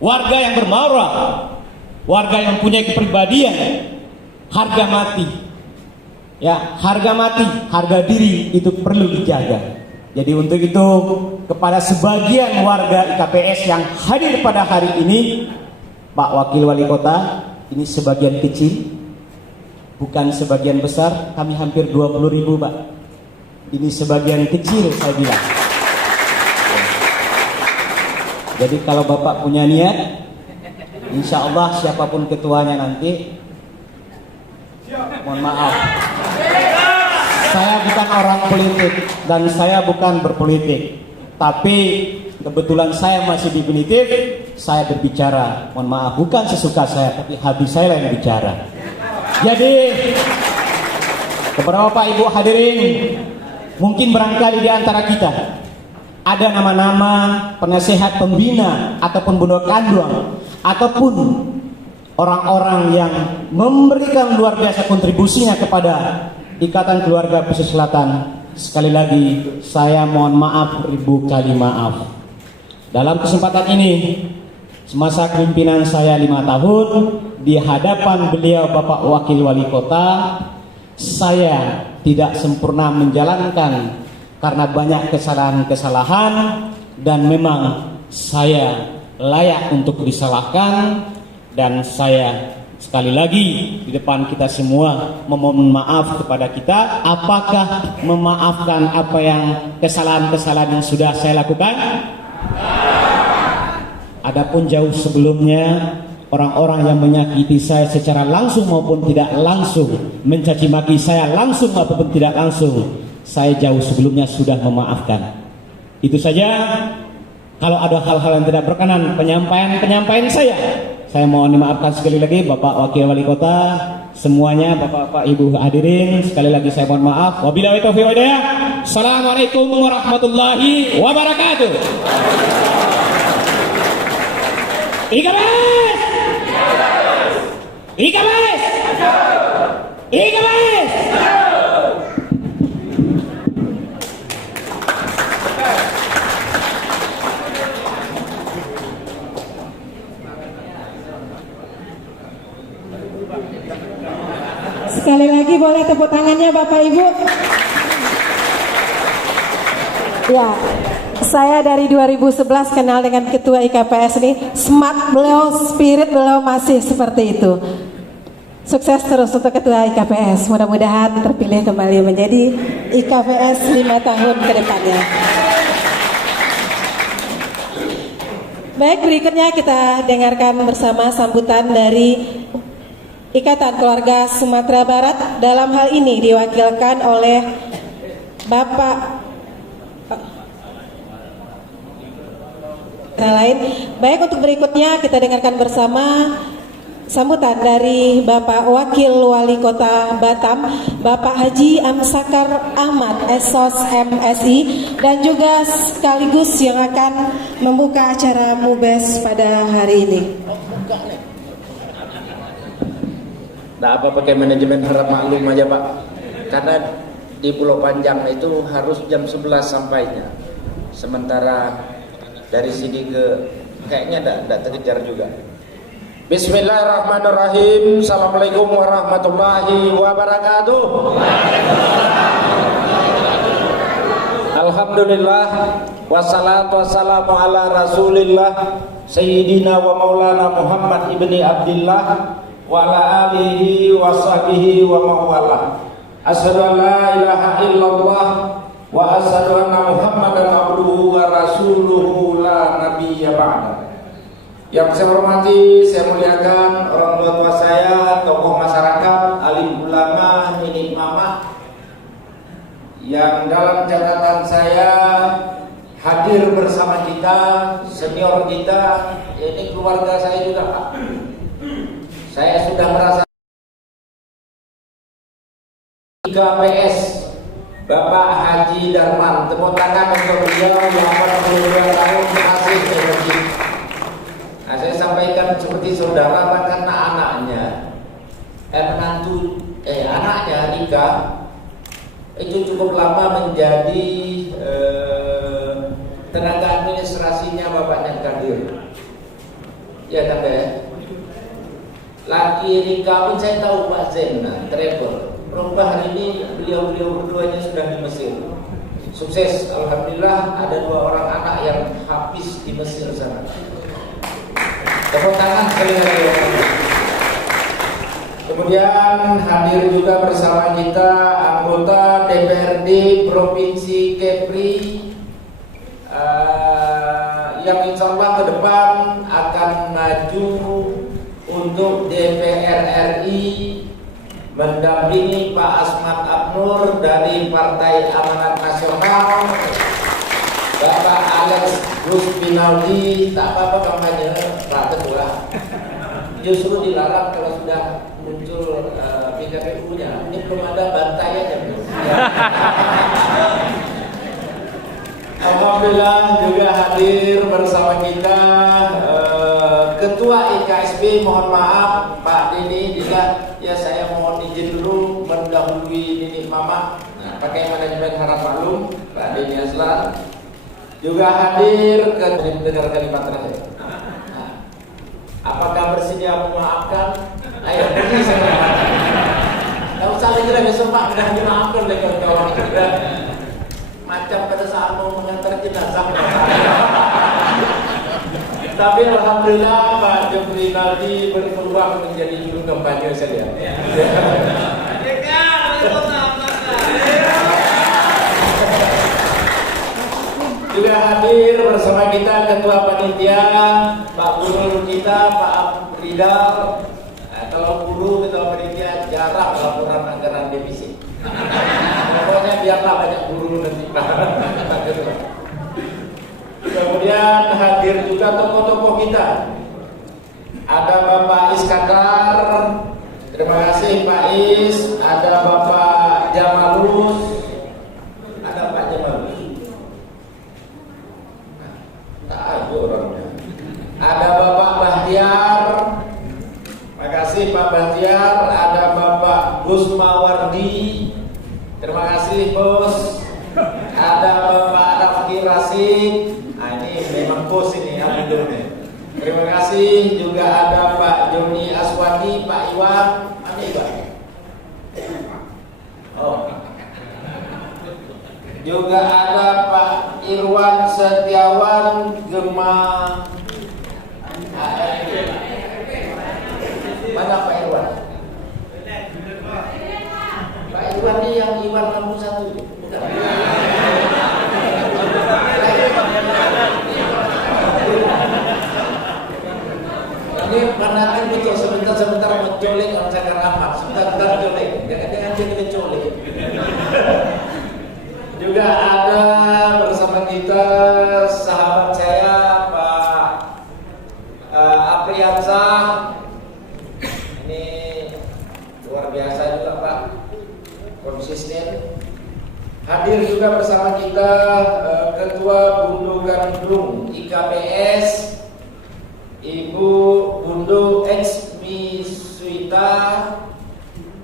warga yang bermarwah, warga yang punya kepribadian, harga mati. Ya, harga mati, harga diri itu perlu dijaga. Jadi untuk itu kepada sebagian warga IKPS yang hadir pada hari ini, Pak Wakil Wali Kota, ini sebagian kecil, bukan sebagian besar. Kami hampir 20.000, Pak. Ini sebagian kecil saya bilang. Jadi kalau Bapak punya niat, insya Allah siapapun ketuanya nanti, mohon maaf, saya bukan orang politik dan saya bukan berpolitik, tapi kebetulan saya masih definitif, saya berbicara, mohon maaf, bukan sesuka saya, tapi hati saya yang bicara. Jadi kepada Bapak Ibu hadirin, mungkin barangkali di antara kita ada nama-nama penasehat pembina ataupun bundo kanduang ataupun orang-orang yang memberikan luar biasa kontribusinya kepada Ikatan Keluarga Pesisir Selatan. Sekali lagi saya mohon maaf, ribu kali maaf. Dalam kesempatan ini, semasa kepemimpinan saya 5 tahun di hadapan beliau Bapak Wakil Wali Kota, saya tidak sempurna menjalankan karena banyak kesalahan-kesalahan, dan memang saya layak untuk disalahkan, dan saya sekali lagi di depan kita semua memohon maaf kepada kita. Apakah memaafkan apa yang kesalahan-kesalahan yang sudah saya lakukan? Adapun jauh sebelumnya orang-orang yang menyakiti saya secara langsung maupun tidak langsung, mencaci maki saya langsung maupun tidak langsung, saya jauh sebelumnya sudah memaafkan. Itu saja. Kalau ada hal-hal yang tidak berkenan penyampaian saya mohon dimaafkan sekali lagi Bapak Wakil Wali Kota, semuanya, Bapak-bapak, Ibu hadirin, sekali lagi saya mohon maaf. Wabillahi taufiq wal hidayah. Assalamualaikum warahmatullahi wabarakatuh. IKPS! IKPS! IKPS. Sekali lagi boleh tepuk tangannya Bapak Ibu. Ya, saya dari 2011 kenal dengan Ketua IKPS ini. Smart beliau, spirit beliau masih seperti itu. Sukses terus untuk Ketua IKPS. Mudah-mudahan terpilih kembali menjadi IKPS 5 tahun ke depannya. Baik, berikutnya kita dengarkan bersama sambutan dari Ikatan Keluarga Sumatera Barat. Dalam hal ini diwakilkan oleh Bapak lain. Baik, untuk berikutnya kita dengarkan bersama sambutan dari Bapak Wakil Wali Kota Batam, Bapak Haji Amsakar Ahmad, Esos MSI, dan juga sekaligus yang akan membuka acara MUBES pada hari ini. Nah, apa pakai manajemen harap maklum aja Pak, karena di Pulau Panjang itu harus jam 11 sampainya, sementara dari sini ke kayaknya tidak terkejar juga. Bismillahirrahmanirrahim. Assalamualaikum warahmatullahi wabarakatuh. Alhamdulillah, wassalatu wassalamu ala rasulillah Sayyidina wa maulana Muhammad ibni Abdillah wa ala alihi wa sahbihi wa mawala. Asyhadu an la ilaha illallah wa asyhadu anna Muhammadan abduhu wa rasuluhu la nabiyya ba'da. Yang saya hormati, saya muliakan orang tua saya, tokoh masyarakat, alim ulama, nenek mama, yang dalam catatan saya hadir bersama kita, senior kita, ini keluarga saya juga Pak. Saya sudah merasa IKPS Bapak Haji Darman, tepuk tangan untuk beliau yang 82 tahun masih energi. Nah, saya sampaikan seperti saudara karena anaknya, anaknya Rika itu cukup lama menjadi tenaga administrasinya bapaknya Kadir. Ya kan ya? Laki Rika pun saya tahu Pak Zena, travel. Berubah hari ini beliau berduanya sudah di Mesir. Sukses, alhamdulillah ada 2 orang anak yang habis di Mesir sana. Tepuk tangan sekali lagi. Kemudian hadir juga bersama kita anggota DPRD Provinsi Kepri yang insya Allah ke depan akan maju untuk DPR RI mendampingi Pak Asmat Abnur dari Partai Amanat Nasional, Bapak Alex Gus Binaldi. Tak apa-apa kampanye Pak Ketua, justru dilarang kalau sudah muncul PKPU-nya. Ini belum ada bantaiannya. Alhamdulillah juga hadir bersama kita Ketua IKSB, mohon maaf Pak Dini, jika ya saya mohon izin dulu mendahului Nini Mama. Nah, pakai manajemen harap maklum Pak Dini Aslan juga hadir ke dengar kalimat terakhir. Nah, apakah bersedia memaafkan? Ayo, nggak usah lagi besok Pak, udah dimaafkan oleh kawan-kawan kita. Macam pada saat mau mengantar jenazah. Tapi alhamdulillah Pak Jumri Naldi berpeluang menjadi juru kampanye saya. Juga hadir bersama kita Ketua Panitia, Pak Guru kita, Pak Abu Ridal. Nah, kalau guru Ketua Panitia jarang laporan anggaran defisit. Pokoknya biarlah banyak guru nanti Pak. Kemudian hadir juga tokoh-tokoh kita. Ada Bapak Iskandar, terima kasih Pak Is. Ada Bapak Jamalus, ada Pak Jamalus. Tak ada orangnya. Ada Bapak Bahtiar, terima kasih Pak Bahtiar. Bahtiar, ada Bapak Gus Mawardi. Terima kasih Bos. Ada Bapak Rafki Rasid. Nah ini memang bos ini yang hidupnya. Terima kasih. Juga ada Pak Joni Aswadi, Pak Iwan. Mana Iwan? Oh. Juga ada Pak Irwan Setiawan Gema. Mana Pak Irwan? Pak Irwan ini yang Iwan Lampung 1. Bukan. Ini pandangan betul sebentar mencolek orang cakar amat, sebentar colek, jangan jadi colek. Juga ada bersama kita sahabat saya Pak Apriansah. Ini luar biasa juga Pak, konsisten. Hadir juga bersama kita Ketua Bundu Gandrung IKPS, Ibu Bundu Exmi Suita.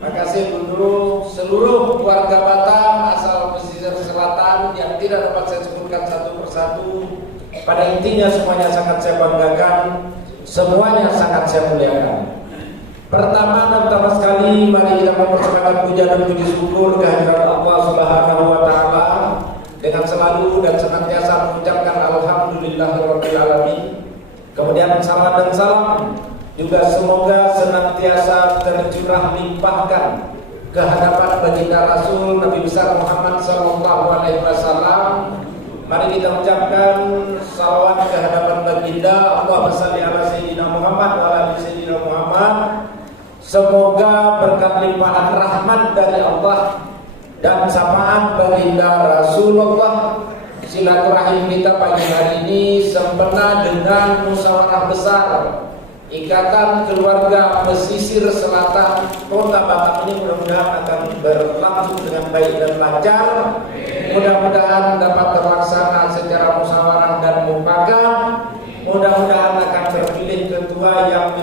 Makasih Bundu, seluruh warga Batam asal pesisir selatan yang tidak dapat saya sebutkan satu persatu. Pada intinya semuanya sangat saya banggakan, semuanya sangat saya muliakan. Pertama sekali mari kita mempersembahkan puja dan puji syukur kehadirat Allah Subhanahu wa taala dengan selalu dan senantiasa mengucapkan alhamdulillahirabbil alamin. Kemudian salam dan salam juga semoga senantiasa tercurah limpahkan ke hadapan baginda Rasul Nabi besar Muhammad sallallahu alaihi wasallam. Mari kita ucapkan salawat ke hadapan baginda. Allahumma shalli ala sayyidina Muhammad wa ala sayyidina Muhammad. Semoga berkat limpahan rahmat dari Allah dan syafaat baginda Rasulullah, silaturahim kita pagi hari ini sempena dengan musyawarah besar Ikatan Keluarga Pesisir Selatan Kota Batam ini mudah-mudahan akan berlangsung dengan baik dan lancar. Mudah-mudahan dapat terlaksana secara musyawarah dan mufakat. Mudah-mudahan akan terpilih ketua yang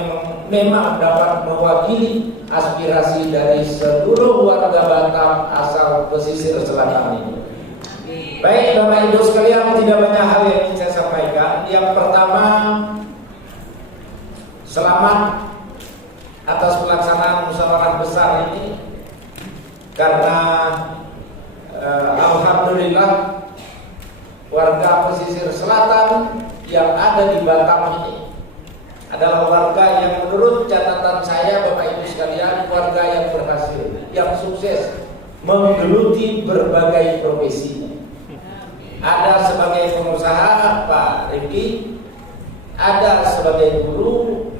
memang dapat mewakili aspirasi dari seluruh warga Batam asal pesisir selatan ini. Baik Bapak Ibu sekalian, tidak banyak hal yang ingin saya sampaikan. Yang pertama, selamat atas pelaksanaan musyawarah besar ini, karena alhamdulillah warga pesisir selatan yang ada di Batam ini adalah warga yang menurut catatan saya Bapak Ibu sekalian, warga yang berhasil, yang sukses menggeluti berbagai profesi. Ada sebagai pengusaha Pak Rifki, ada sebagai guru,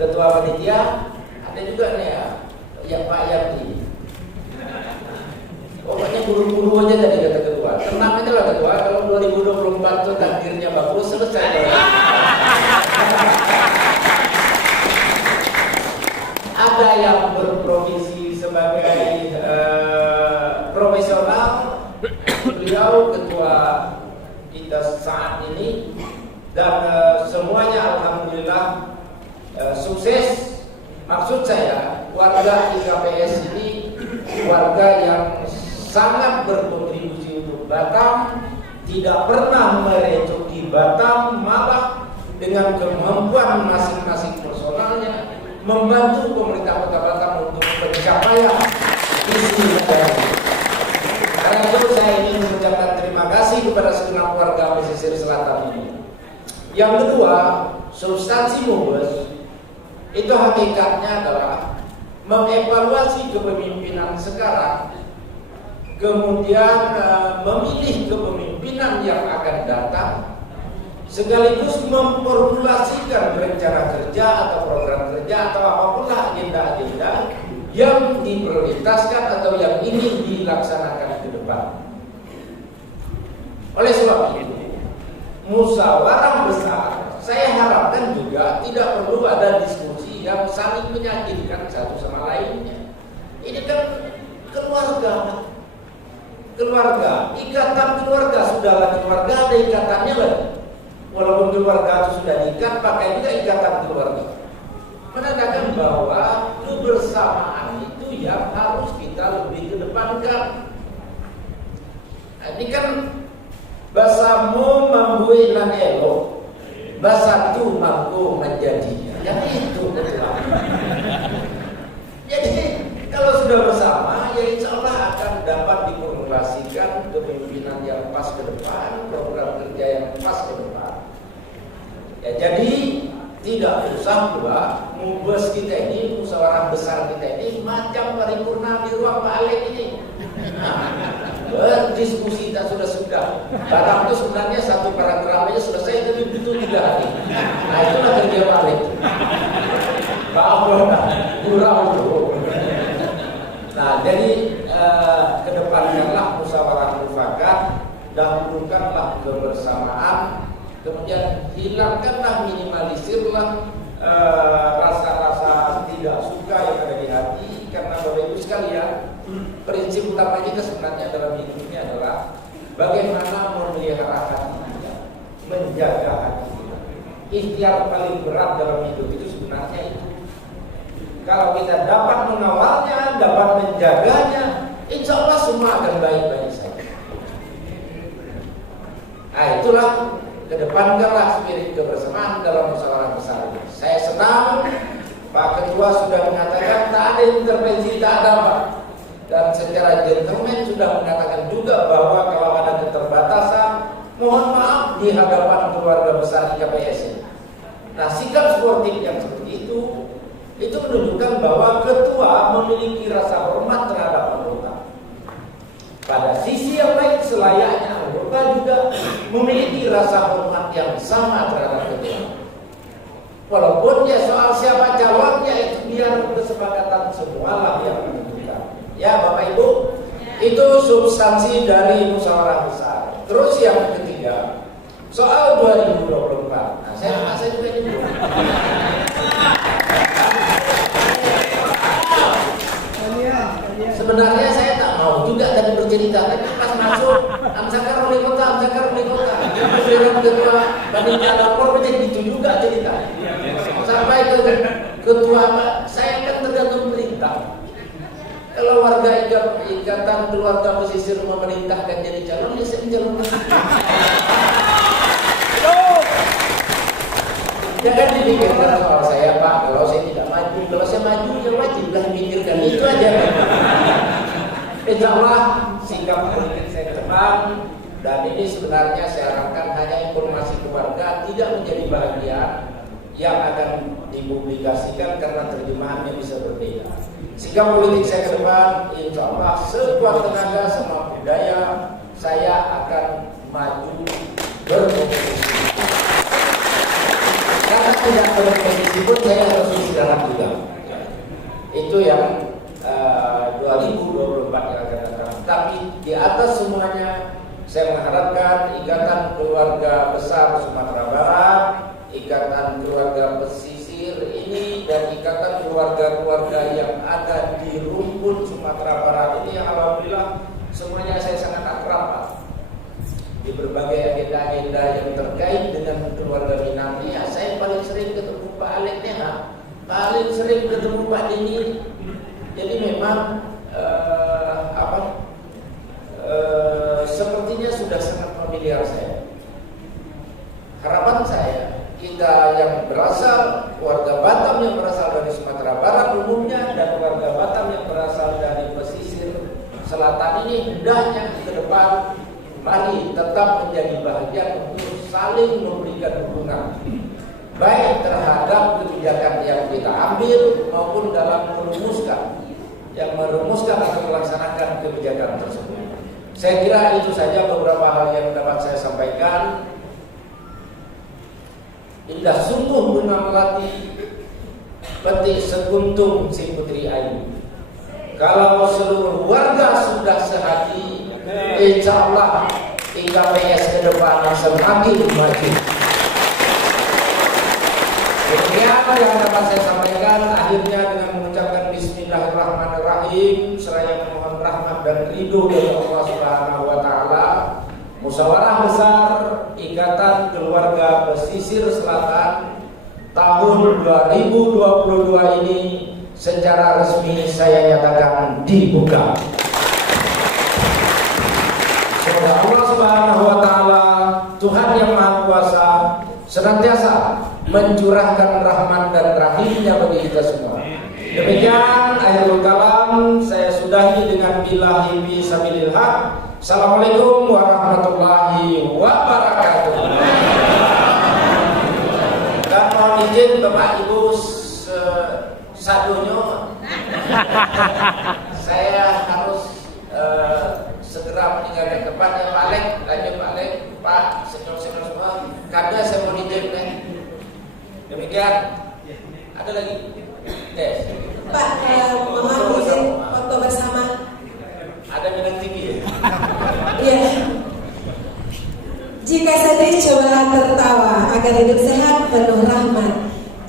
ketua panitia, ada juga nih ya Pak Yati. Pokoknya guru-guru aja tadi kata ketua. Tenang aja lah ketua, kalau 2024 itu takdirnya bagus, selesai. Ada yang berprofesi sebagai profesional, beliau ketua kita saat ini, dan semuanya alhamdulillah sukses. Maksud saya warga IKPS ini warga yang sangat berkontribusi untuk Batam, tidak pernah merecoki Batam, malah dengan kemampuan masing-masing personalnya membantu pemerintah Kota Batam untuk pencapaian visi negara. Karena itu saya ingin mengucapkan terima kasih kepada segenap warga pesisir selatan ini. Yang kedua, substansi Mubes itu hakikatnya adalah mengevaluasi kepemimpinan sekarang, kemudian memilih kepemimpinan yang akan datang, sekaligus memformulasikan rencana kerja atau program kerja atau apapun agenda-agenda yang diprioritaskan atau yang ingin dilaksanakan ke depan. Oleh sebab itu, musyawarah besar saya harapkan juga tidak perlu ada diskusi yang saling menyakitkan satu sama lainnya. Ini kan keluarga, ikatan keluarga, sudahlah keluarga ada ikatannya lagi. Walaupun keluarga itu sudah diikat, pakai juga ikatan keluarga. menandakan bahwa kebersamaan itu yang harus kita lebih kedepankan. Nah, ini kan basamu mambu ilang elo, basatu mampu menjadinya. Yang itu betul. Jadi kalau sudah bersama, ya insya Allah akan dapat diformulasikan kepemimpinan yang pas ke depan, program kerja yang pas ke depan. Ya, jadi tidak usah pula mubes kita ini, musyawarah besar kita ini macam paripurna di ruang Pak Alek ini. Berdiskusi tak sudah. Barang itu sebenarnya satu paragraf aja selesai, tapi butuh 3 hari. Nah itulah kerja Pak Alek. Kurang dulu. Nah jadi kedepankanlah musyawarah mufakat, dahulukanlah kebersamaan, kemudian hilangkanlah, minimalisirlah rasa-rasa tidak suka yang ada di hati, karena Bapak Ibu sekalian, prinsip utama kita sebenarnya dalam hidup ini adalah bagaimana memelihara hati kita, menjaga hati kita. Ikhtiar paling berat dalam hidup itu sebenarnya itu. Kalau kita dapat mengawalnya, dapat menjaganya, insya Allah semua akan baik-baik saja. Nah itulah, kedepankanlah spirit kebersamaan dalam musyawarah besar ini. Saya senang Pak Ketua sudah mengatakan tak ada intervensi, tak ada Pak. Dan secara gentleman sudah mengatakan juga bahwa kalau ada keterbatasan, mohon maaf di hadapan keluarga besar IKPS ini. Nah sikap sportif yang seperti itu menunjukkan bahwa ketua memiliki rasa hormat terhadap anggota. Pada sisi yang lain selayaknya anggota juga memiliki rasa hormat yang sama terhadap ketua. Walaupun ya soal siapa calonnya itu biar kesepakatan semualah yang menentukan. Ya Bapak Ibu, itu substansi dari musyawarah besar. Terus yang ketiga, soal 2024. Nah saya juga nyebut. Sebenarnya saya tak mau juga tadi bercerita, tapi pas masuk Amsakar wali kota, Presiden ketua Panitia lapor menjadi gitu juga cerita. Sampai ke ketua Pak, saya kan tergantung perintah. Kalau warga ikatan keluarga pesisir memerintahkan jadi calon, ya saya mencalonkan. Jangan dipikirkan soal saya Pak, kalau saya tidak maju, kalau saya maju ya wajiblah mikirkan itu aja. Insya Allah sikap politik saya ke depan, dan ini sebenarnya saya harapkan hanya informasi keluarga, tidak menjadi bagian yang akan dipublikasikan karena terjemahannya bisa berbeda. Sikap politik saya ke depan, insya Allah sekuat tenaga semampu daya saya akan maju berkompetisi. Karena tidak berkompetisi pun saya harus istirahat juga. Itu yang 2024 yang akan datang. Tapi di atas semuanya saya mengharapkan Ikatan Keluarga Besar Sumatera Barat, Ikatan Keluarga Pesisir ini, dan ikatan keluarga-keluarga yang ada di rumpun Sumatera Barat ini, alhamdulillah semuanya saya sangat akrab Pak. Di berbagai agenda-agenda yang terkait dengan keluarga Minang, ya saya paling sering ketemu Pak Alek Neha, paling sering ketemu Pak Dini. Jadi memang sepertinya sudah sangat familiar saya. Harapan saya, kita yang berasal, warga Batam yang berasal dari Sumatera Barat umumnya, dan warga Batam yang berasal dari pesisir selatan ini, hendaknya ke depan mari tetap menjadi bahagian untuk saling memberikan dukungan, baik terhadap kebijakan yang kita ambil maupun dalam merumuskan atau melaksanakan kebijakan tersebut. Saya kira itu saja beberapa hal yang dapat saya sampaikan. Indah sungguh bunga melati, petik sekuntum si putri ayu. Kalau seluruh warga sudah sehati, insya Allah IKPS ke depan semakin maju. Demikian yang dapat saya sampaikan. Akhirnya dengan mengucapkan Bismillahirrahmanirrahim, seraya memohon rahmat dan ridho dari Allah Subhanahu wa Ta'ala, musyawarah besar Ikatan Keluarga Pesisir Selatan tahun 2022 ini secara resmi saya nyatakan dibuka. Semoga Allah Subhanahu wa taala, Tuhan yang Maha Kuasa, senantiasa mencurahkan rahmat dan rahimnya bagi kita semua. Demikian akhirul kalam, saya sudahi dengan billahi fi sabilil haq. Assalamualaikum warahmatullahi wabarakatuh. Dan mohon izin Bapak Ibu sadunya, saya harus segera meninggalkan tempat. Pak Lek, lanjut Pak Lek, Pak senior-senior semua, karena saya mau izin nih. Demikian, ada lagi. Pak, mohon izin foto bersama. Ada minat tinggi ya? Iya. Jika sedih cobalah tertawa agar hidup sehat penuh rahmat.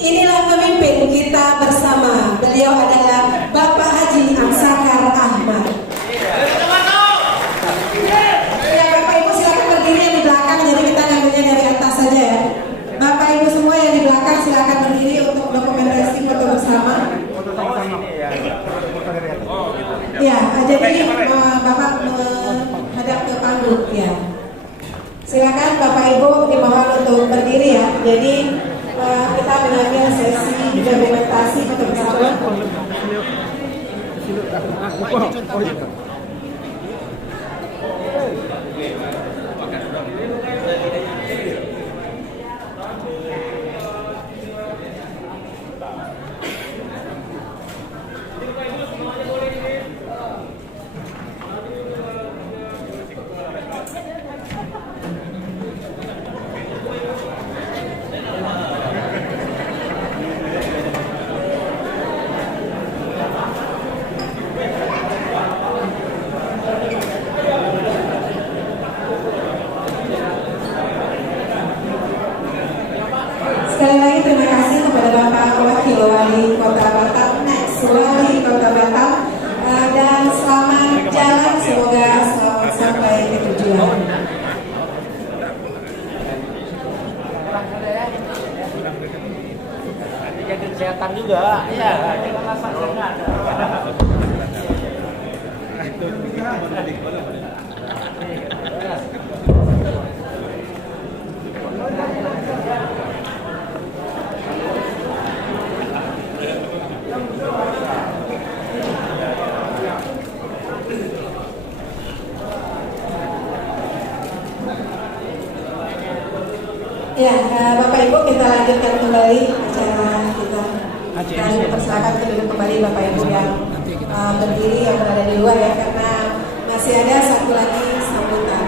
Inilah pemimpin kita bersama. Beliau adalah Bapak Haji Amsakar Ahmad. Ya, Bapak Ibu silakan berdiri yang di belakang, jadi kita ngambilnya dari atas saja ya. Bapak Ibu semua yang di belakang silakan berdiri untuk dokumentasi foto bersama. Ya, jadi Bapak menghadap ke panggung ya. Silakan Bapak Ibu dimohon untuk berdiri ya. Jadi kita mengambil sesi dokumentasi foto bersama. Sekali lagi terima kasih kepada Bapak Wakil Wali Kota Batam, Wali Kota Batam, dan selamat jalan, semoga selamat sampai ke tujuan. Jaga kesehatan juga, ya. Kita masalahnya ada. Ya, Bapak Ibu kita lanjutkan kembali acara kita. Dan persilakan duduk kembali Bapak Ibu yang berdiri, yang berada di luar ya, karena masih ada satu lagi sambutan.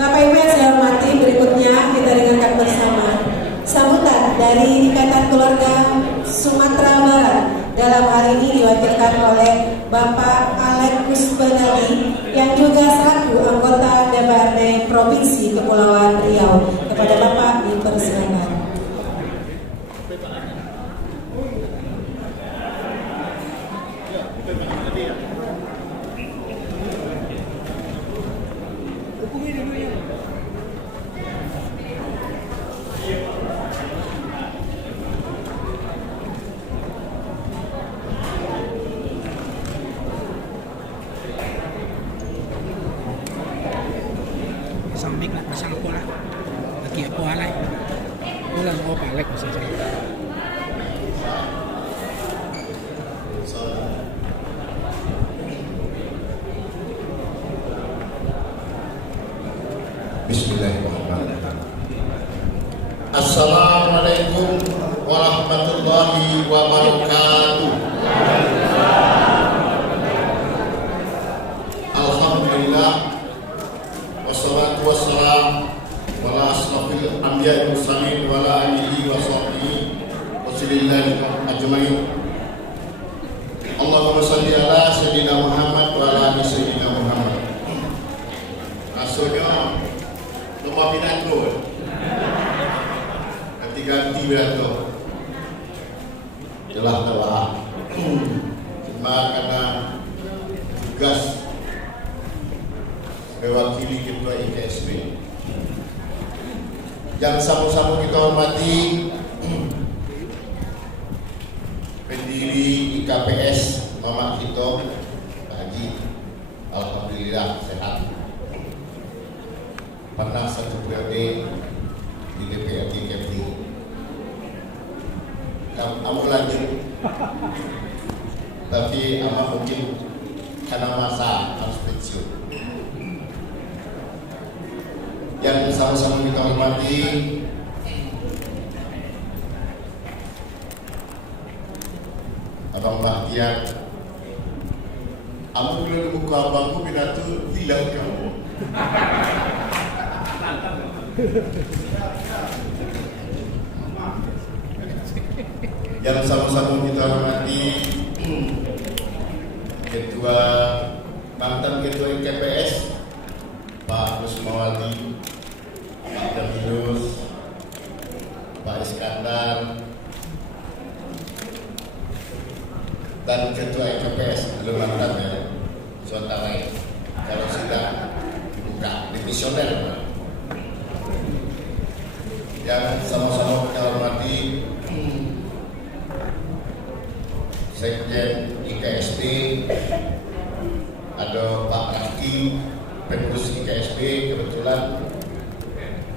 Bapak Ibu yang saya hormati, berikutnya kita dengarkan bersama sambutan dari Ikatan Keluarga Sumatera Barat. Dalam hari ini diwakilkan oleh Bapak Alek Kusbenali yang juga selaku anggota DPRD Provinsi Kepulauan Riau. Kepada Bapak dipersilakan. Sambik nak pasang apa lah? Lagi apa alai? Ulang apa alai pasang saya. Bismillahirrahmanirrahim. Assalamualaikum warahmatullahi wabarakatuh. Alhamdulillah, wassalatu wassalam wala asrafil anbiya'i wal mursalin wa ala alihi wa sahbihi wa sallam ajmain. Allahumma shalli ala sayyidina Muhammad wa ala ali sayyidina Muhammad. Maksudnya lupa pidato, ganti pidato telah cuma karena tugas mewakili Ketua IKSP. Yang sama-sama kita hormati pendiri IKPS Mama kita, Pak Haji, alhamdulillah sehat. Pernah satu periode di DPRD Kepri. Kamu lanjut, tapi ama mungkin karena masa harus pensiun. Yang sama-sama kita hormati Abang Bahtiar, aku belum buka abangku pidato bilang kamu. Yang sama-sama kita hormati mantan Ketua IKPS Pak Rusmawati, Pak Daminus, Pak Iskandar, dan Ketua IKPS belum mantan ya, sementara kalau sudah dibuka dimisioner. Yang sama-sama kita hormati Sekjen IKSP, ada Pak Rafki, pengurus IKSP, kebetulan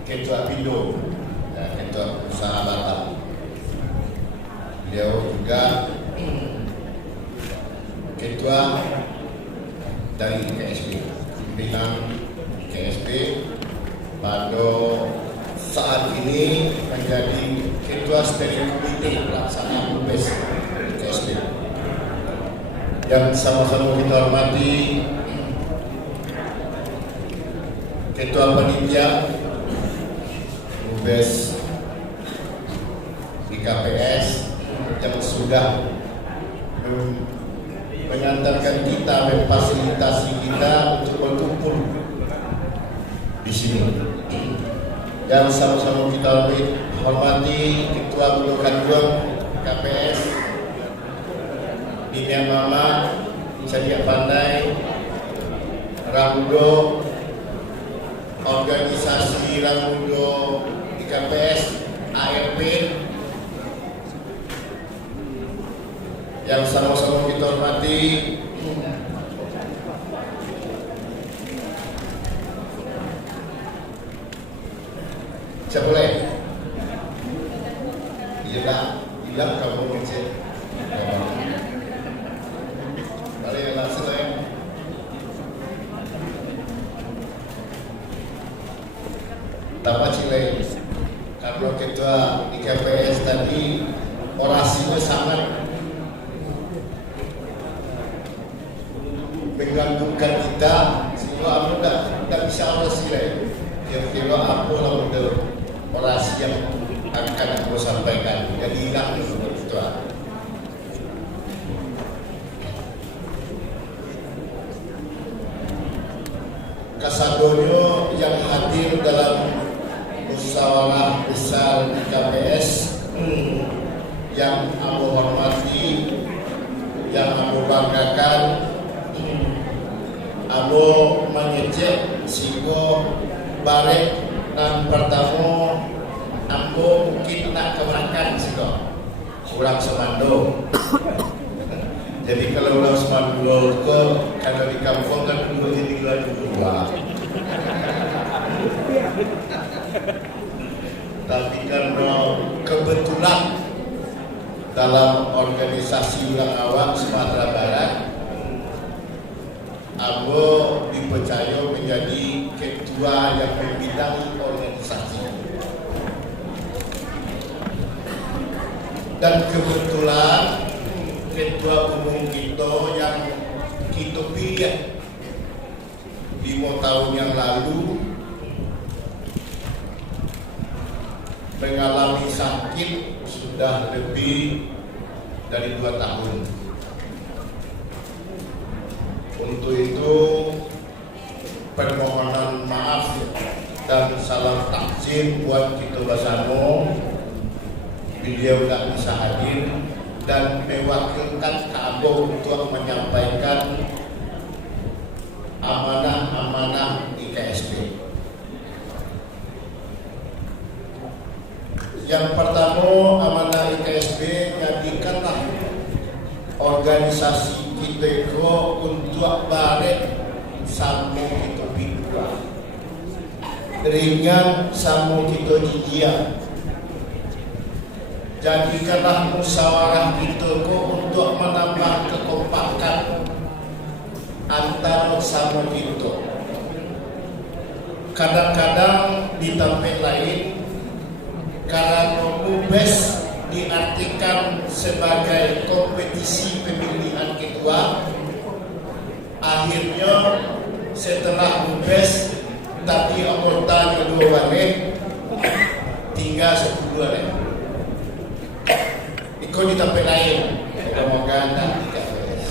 Ketua Pindo, ya, Ketua Usaha Batam. Beliau juga Ketua dari IKSP, pimpinan IKSP, pada saat ini menjadi Ketua Steering Komite Pelaksana UPES IKSP. Yang sama-sama kita hormati Ketua Panitia UPES IKPS yang sudah mengantarkan kita, memfasilitasi kita untuk berkumpul di sini. Yang sama-sama kita hormati Ketua Bulu Kanjuang KPS, Bina Mama, Cadia Pandai, Ramudo, organisasi Ramudo IKPS, ARP, yang sama-sama kita hormati siapa lagi? Hilang kamu kecil. Mari langsung ya. Tapa Cile, karena Ketua IKPS tadi orasinya sangat menggantungkan kita, sehingga aku tidak bisa orasi lagi. Kira-kira apa lah model orasi yang akan aku sampaikan. Jadi hilang dulu Ketua. Kasadonyo yang hadir dalam musyawarah besar IKPS yang aku hormati, yang aku banggakan, aku mengecek sehingga balik dan pertama aku mungkin nak keberangkat sehingga kurang semando. Jadi kalau ulang semando ke kalau di kampung kan dulu jadi dua. Tapi karena kebetulan dalam organisasi ulang awak Sumatera Barat, aku dipercaya menjadi ketua yang membidangi organisasi. Dan kebetulan ketua umum kita yang kita pilih 5 tahun yang lalu mengalami sakit sudah lebih dari 2 tahun. Untuk itu permohonan maaf dan salam takzim buat kita bersama. Beliau tidak bisa hadir dan mewakilkan Kabo untuk menyampaikan amanah-amanah Yang pertama, amanah IKSB jadikanlah organisasi kita untuk barek sama kita pikir ringan sama kita jijia. Jadikanlah musyawarah kita untuk menambah kekompakan antara sama kita. Kadang-kadang di tempat lain, kalau mubes diartikan sebagai kompetisi pemilihan ketua, akhirnya setelah mubes tapi anggota kedua balik tinggal 10 hari. Ikut di tempat lain, semoga tak KPS.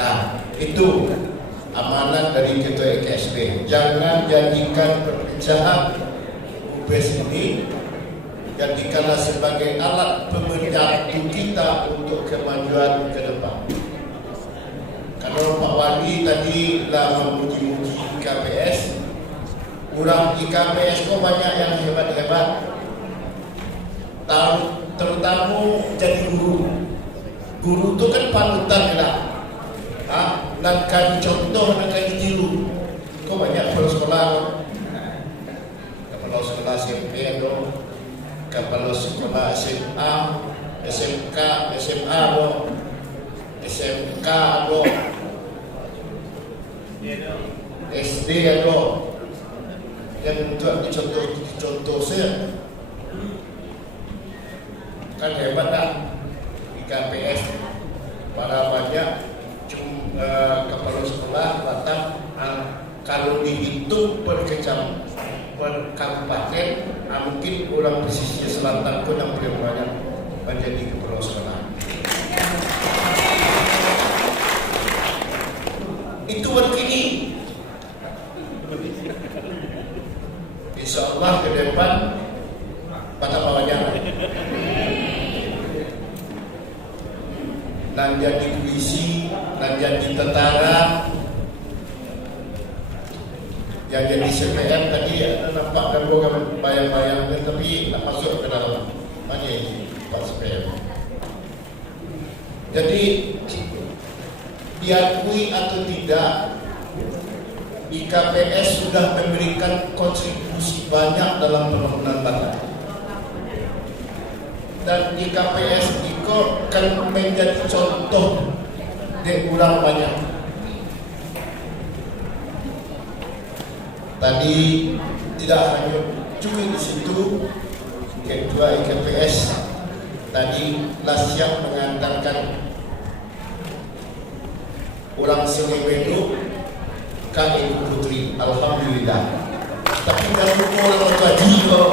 Nah, itu amanat dari ketua IKSB. Jangan jadikan perpecahan mubes ini, jadikanlah sebagai alat pemenjatu kita untuk kemajuan ke depan. Kalau Pak Wali tadi lah memuji-muji KPS, kurang di KPS kok banyak yang hebat-hebat. Terutama jadi guru. Guru itu kan panutan lah. Dan kan contoh dan kan ditiru. Kok banyak kepala sekolah SMP atau kepala sekolah SMA, SMK, SMA atau SMK atau SD atau yang untuk dicontoh saya kan hebat dah di KPS. Pada banyak kepala sekolah Batam, kalau dihitung per kabupaten, mungkin orang pesisir selatan pun yang paling banyak menjadi kepala sekolah. Itu begini. Insya Allah ke depan pada bawahnya dan jadi polisi, dan jadi tentara, yang jadi CPM tadi nampak gabungan bayang-bayangnya, tapi tak masuk ke dalam mana ini Pak CPM. Jadi diakui atau tidak, IKPS sudah memberikan kontribusi banyak dalam pembangunan Batam. Dan IKPS itu akan menjadi contoh di ulang banyak. Tadi tidak hanya cuma di situ, ketua IKPS tadi lah siap mengantarkan orang Semebedu ke Ibu Putri, alhamdulillah. Tapi jangan lupa orang tadi kok.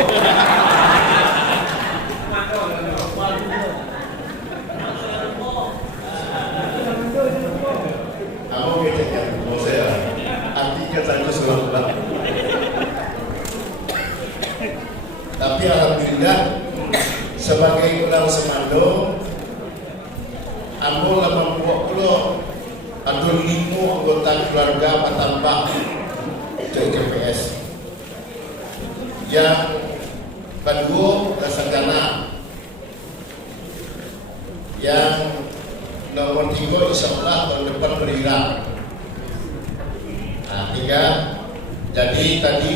Kamu keceknya, mau saya artinya saja selamat. Tapi alhamdulillah sebagai orang Semando, Ambo 80 atau 5 anggota keluarga Patambak ke KPS. Yang kedua Dasarjana, yang nomor 3 insya Allah tahun depan berhira. Nah, 3. Jadi tadi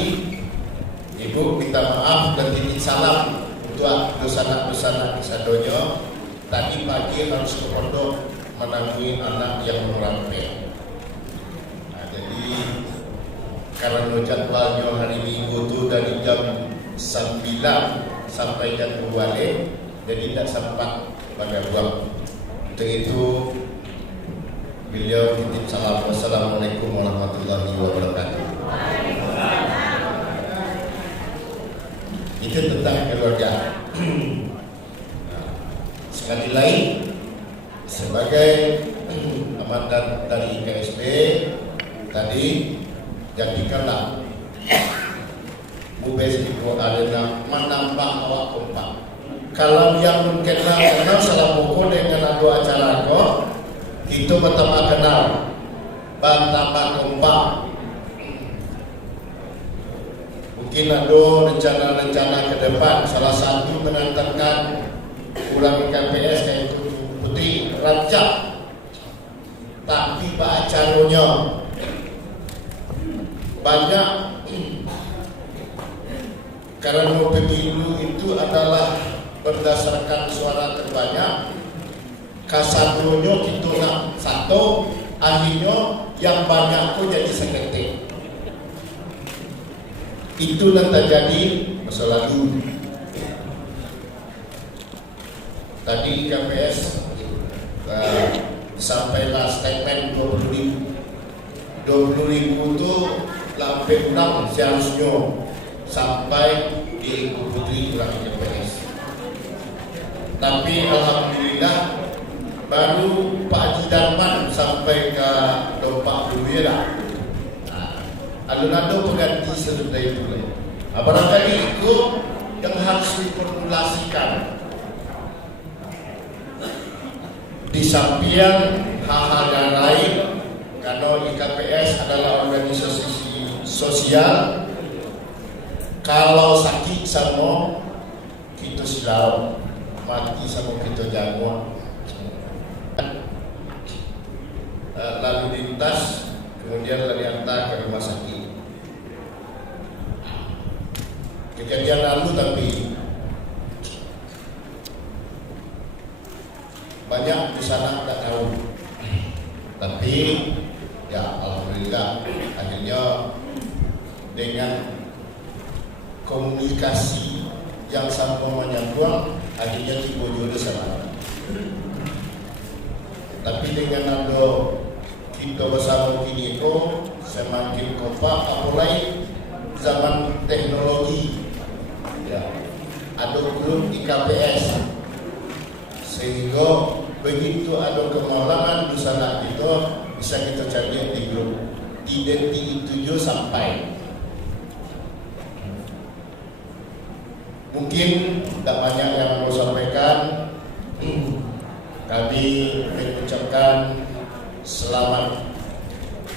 Ibu minta maaf dan titip salam untuk dosa-dosa sadonyo. Tadi pagi harus ke pondok menanggung anak yang merampil. Nah, jadi karena jadwalnya hari Minggu itu dari jam 9 sampai jam 2 balik, jadi tidak sempat pada buang. Untuk itu beliau titip salam. Wassalamualaikum warahmatullahi wabarakatuh. Itu tentang keluarga. Sekali lagi, sebagai amanat dari IKSB tadi, jadikanlah mubes itu adalah menambah awak kompak. Kalau yang kenal salah buku dengan dua acara kok, itu pertama kenal, tambah kompak. mungkin ada rencana-rencana ke depan. Salah satu menantangkan ulang KPS kayak itu putih rancak, tapi pak acaranya banyak. Karena pemilu itu adalah berdasarkan suara terbanyak. Kasatunya kita nak satu, akhirnya yang banyak pun jadi sekretari. Itu yang terjadi masa lalu. Tadi KPS sampailah statement 20.000. 20.000 itu lampe ulang seharusnya sampai di Ibu Putri ulang KPS. Tapi alhamdulillah baru Pak Haji Darman sampai ke Dompak dulu ya dah. Alun-alun pengganti sesudah itu. Barangkali itu yang harus diformulasikan. Di samping hal-hal yang lain, karena IKPS adalah organisasi sosial. Kalau sakit sama kita silau, mati sama kita jago. Lalu lintas, kemudian diantar ke rumah sakit. Kejadian lalu tapi banyak di sana tidak tahu. Tapi ya alhamdulillah akhirnya dengan komunikasi yang sama menyambung akhirnya tiba jodoh sama. Tapi dengan ada kita bersama kini ko semakin kompak, apalagi zaman teknologi ya, ada grup IKPS sehingga begitu ada kemalangan di sana kita bisa kita cari di grup identik itu sampai mungkin tidak banyak yang mau sampaikan. Kami mengucapkan selamat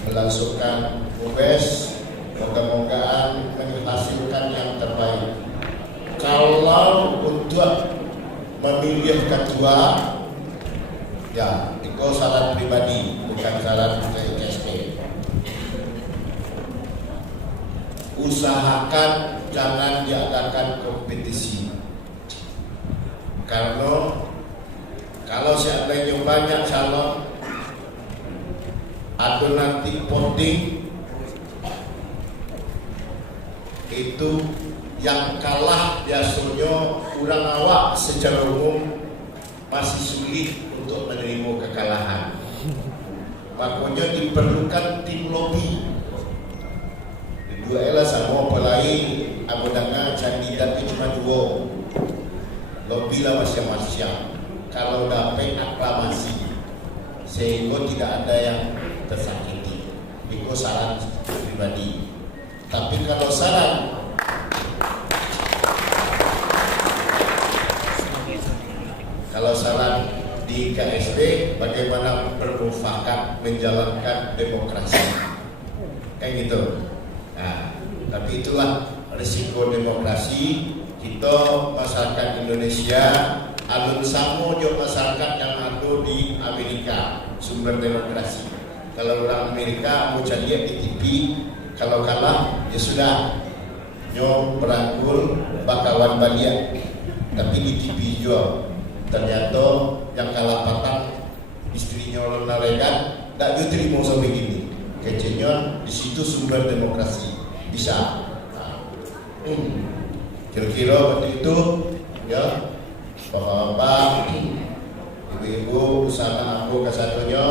melangsungkan UBS, moga-moga menghasilkan yang terbaik. Kalau untuk memilih ketua, ya itu syarat pribadi, bukan syarat KSP. Usahakan jangan diadakan kompetisi, karena kalau seandainya banyak calon, atau nanti voting itu yang kalah biasanya kurang awak secara umum masih sulit untuk menerima kekalahan. Makanya diperlukan tim lobby. Dua elah sama apalagi abodanga kandidat itu cuma dua. Lobby lah masing-masing. Kalau dapat aklamasi sehingga tidak ada yang tersakiti, itu saran pribadi. Tapi kalau saran di KSP bagaimana bermufakat menjalankan demokrasi, kayak gitu. Nah, tapi itulah risiko demokrasi. Kita masyarakat Indonesia alun sama jo masyarakat yang ada di Amerika, sumber demokrasi. Kalau orang Amerika mau cari di TV, kalau kalah ya sudah nyo berangkul bakawan baliak, tapi di TV juga ternyata yang kalah patang istrinya orang naregan tak juga terima sampai gini. Kecenya di situ sumber demokrasi bisa. Kira-kira waktu itu ya Bapak-bapak, ibu-ibu, bersama aku kasatunya,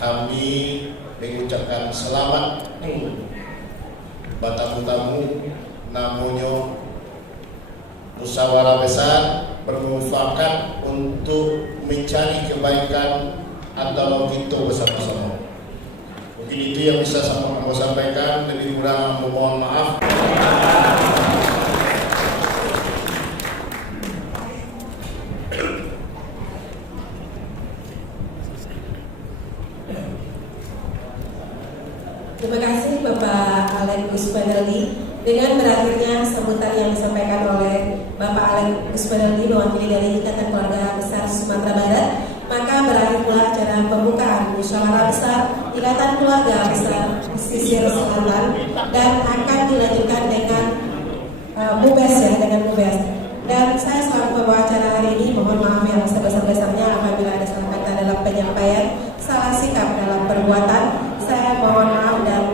kami mengucapkan selamat buat tamu-tamu, namanya musyawarah besar bermufakat untuk mencari kebaikan antara kita bersama-sama. Mungkin itu yang bisa sama-sama sampaikan, lebih kurang mohon maaf. Terima kasih Bapak Alen Kuspanelli. Dengan berakhirnya sambutan yang disampaikan oleh Bapak Alex Gusmanaldi mewakili dari Ikatan Keluarga Besar Sumatera Barat, maka berakhir pula acara pembukaan musyawarah besar Ikatan Keluarga Besar Pesisir Selatan dan akan dilanjutkan dengan MUBES ya, dengan MUBES. Dan saya selaku pembawa acara hari ini mohon maaf yang sebesar-besarnya apabila ada salah kata dalam penyampaian, salah sikap dalam perbuatan. Saya mohon maaf dan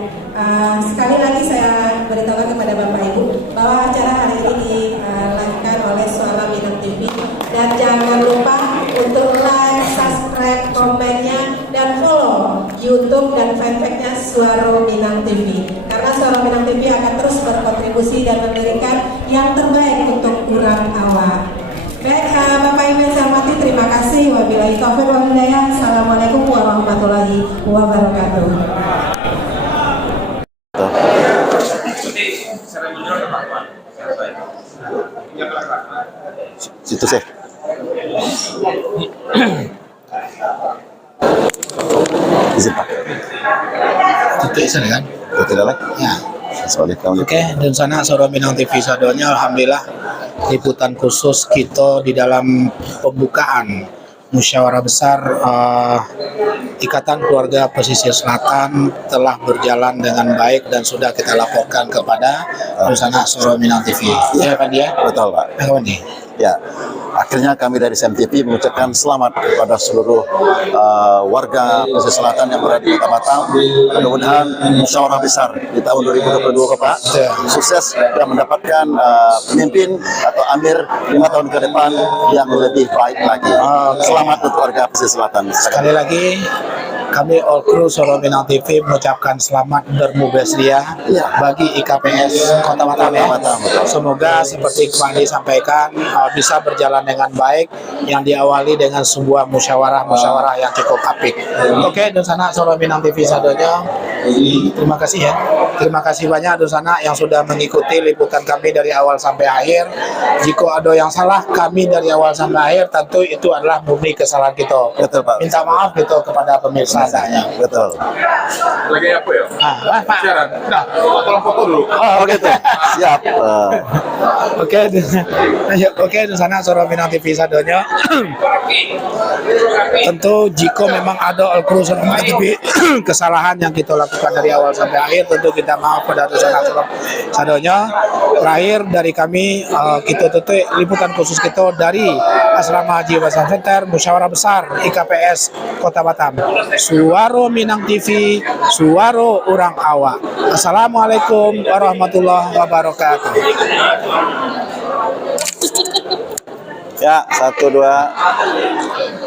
sekali lagi saya beritahu kepada Bapak Ibu bahwa acara hari ini dilakukan oleh Suara Minang TV, dan jangan lupa untuk like, subscribe, komennya, dan follow YouTube dan fanpage-nya Suara Minang TV, karena Suara Minang TV akan terus berkontribusi dan memberikan yang terbaik untuk orang awak. Baik, Bapak Ibu yang saya hormati, terima kasih. Wabillahi taufiq wal hidayah. Assalamualaikum warahmatullahi wabarakatuh. Situ sih. Izin Pak. Titik sana kan? Tidak lagi. Ya. Oke, dan sana Suara Minang TV sadonya, alhamdulillah liputan khusus kita di dalam pembukaan musyawarah besar Ikatan Keluarga Pesisir Selatan telah berjalan dengan baik dan sudah kita laporkan kepada sana Suara Minang TV. Ya Pak Dia? Betul Pak. Pak Dia? Ya, akhirnya kami dari SMTV mengucapkan selamat kepada seluruh warga pesisir selatan yang berada di Kota Batam. Mudah-mudahan musyawarah besar di tahun 2022 Pak sukses dan mendapatkan pemimpin atau amir 5 tahun ke depan yang lebih baik lagi. Selamat untuk warga pesisir selatan. Sekali lagi kami all crew Suara Minang TV mengucapkan selamat bermubes dia bagi IKPS Kota Batam ya. Semoga seperti kemarin disampaikan bisa berjalan dengan baik yang diawali dengan sebuah musyawarah yang cukup apik. Oke, dan sana Suara Minang TV sadonya. Terima kasih ya. Terima kasih banyak Dosana yang sudah mengikuti liputan kami dari awal sampai akhir. Jika ada yang salah kami dari awal sampai akhir, tentu itu adalah murni kesalahan kita. Betul Pak. Minta maaf gitu kepada pemirsa. Betul. Lagi apa ya? Pak. Siaran. Nah, tolong foto dulu. Oh, gitu. Siap. Oke, di sana Suara Minang TV sadonya. Tentu jika memang ada all crew Suara Minang TV kesalahan yang kita lakukan dari awal sampai akhir, tentu kita maaf pada Suara sadonya. Terakhir dari kami, kita tutup liputan khusus kita dari Asrama Haji Batam Center, musyawarah besar IKPS Kota Batam. Suara Minang TV, suara orang awak. Assalamualaikum warahmatullahi wabarakatuh. Ya, 1, 2.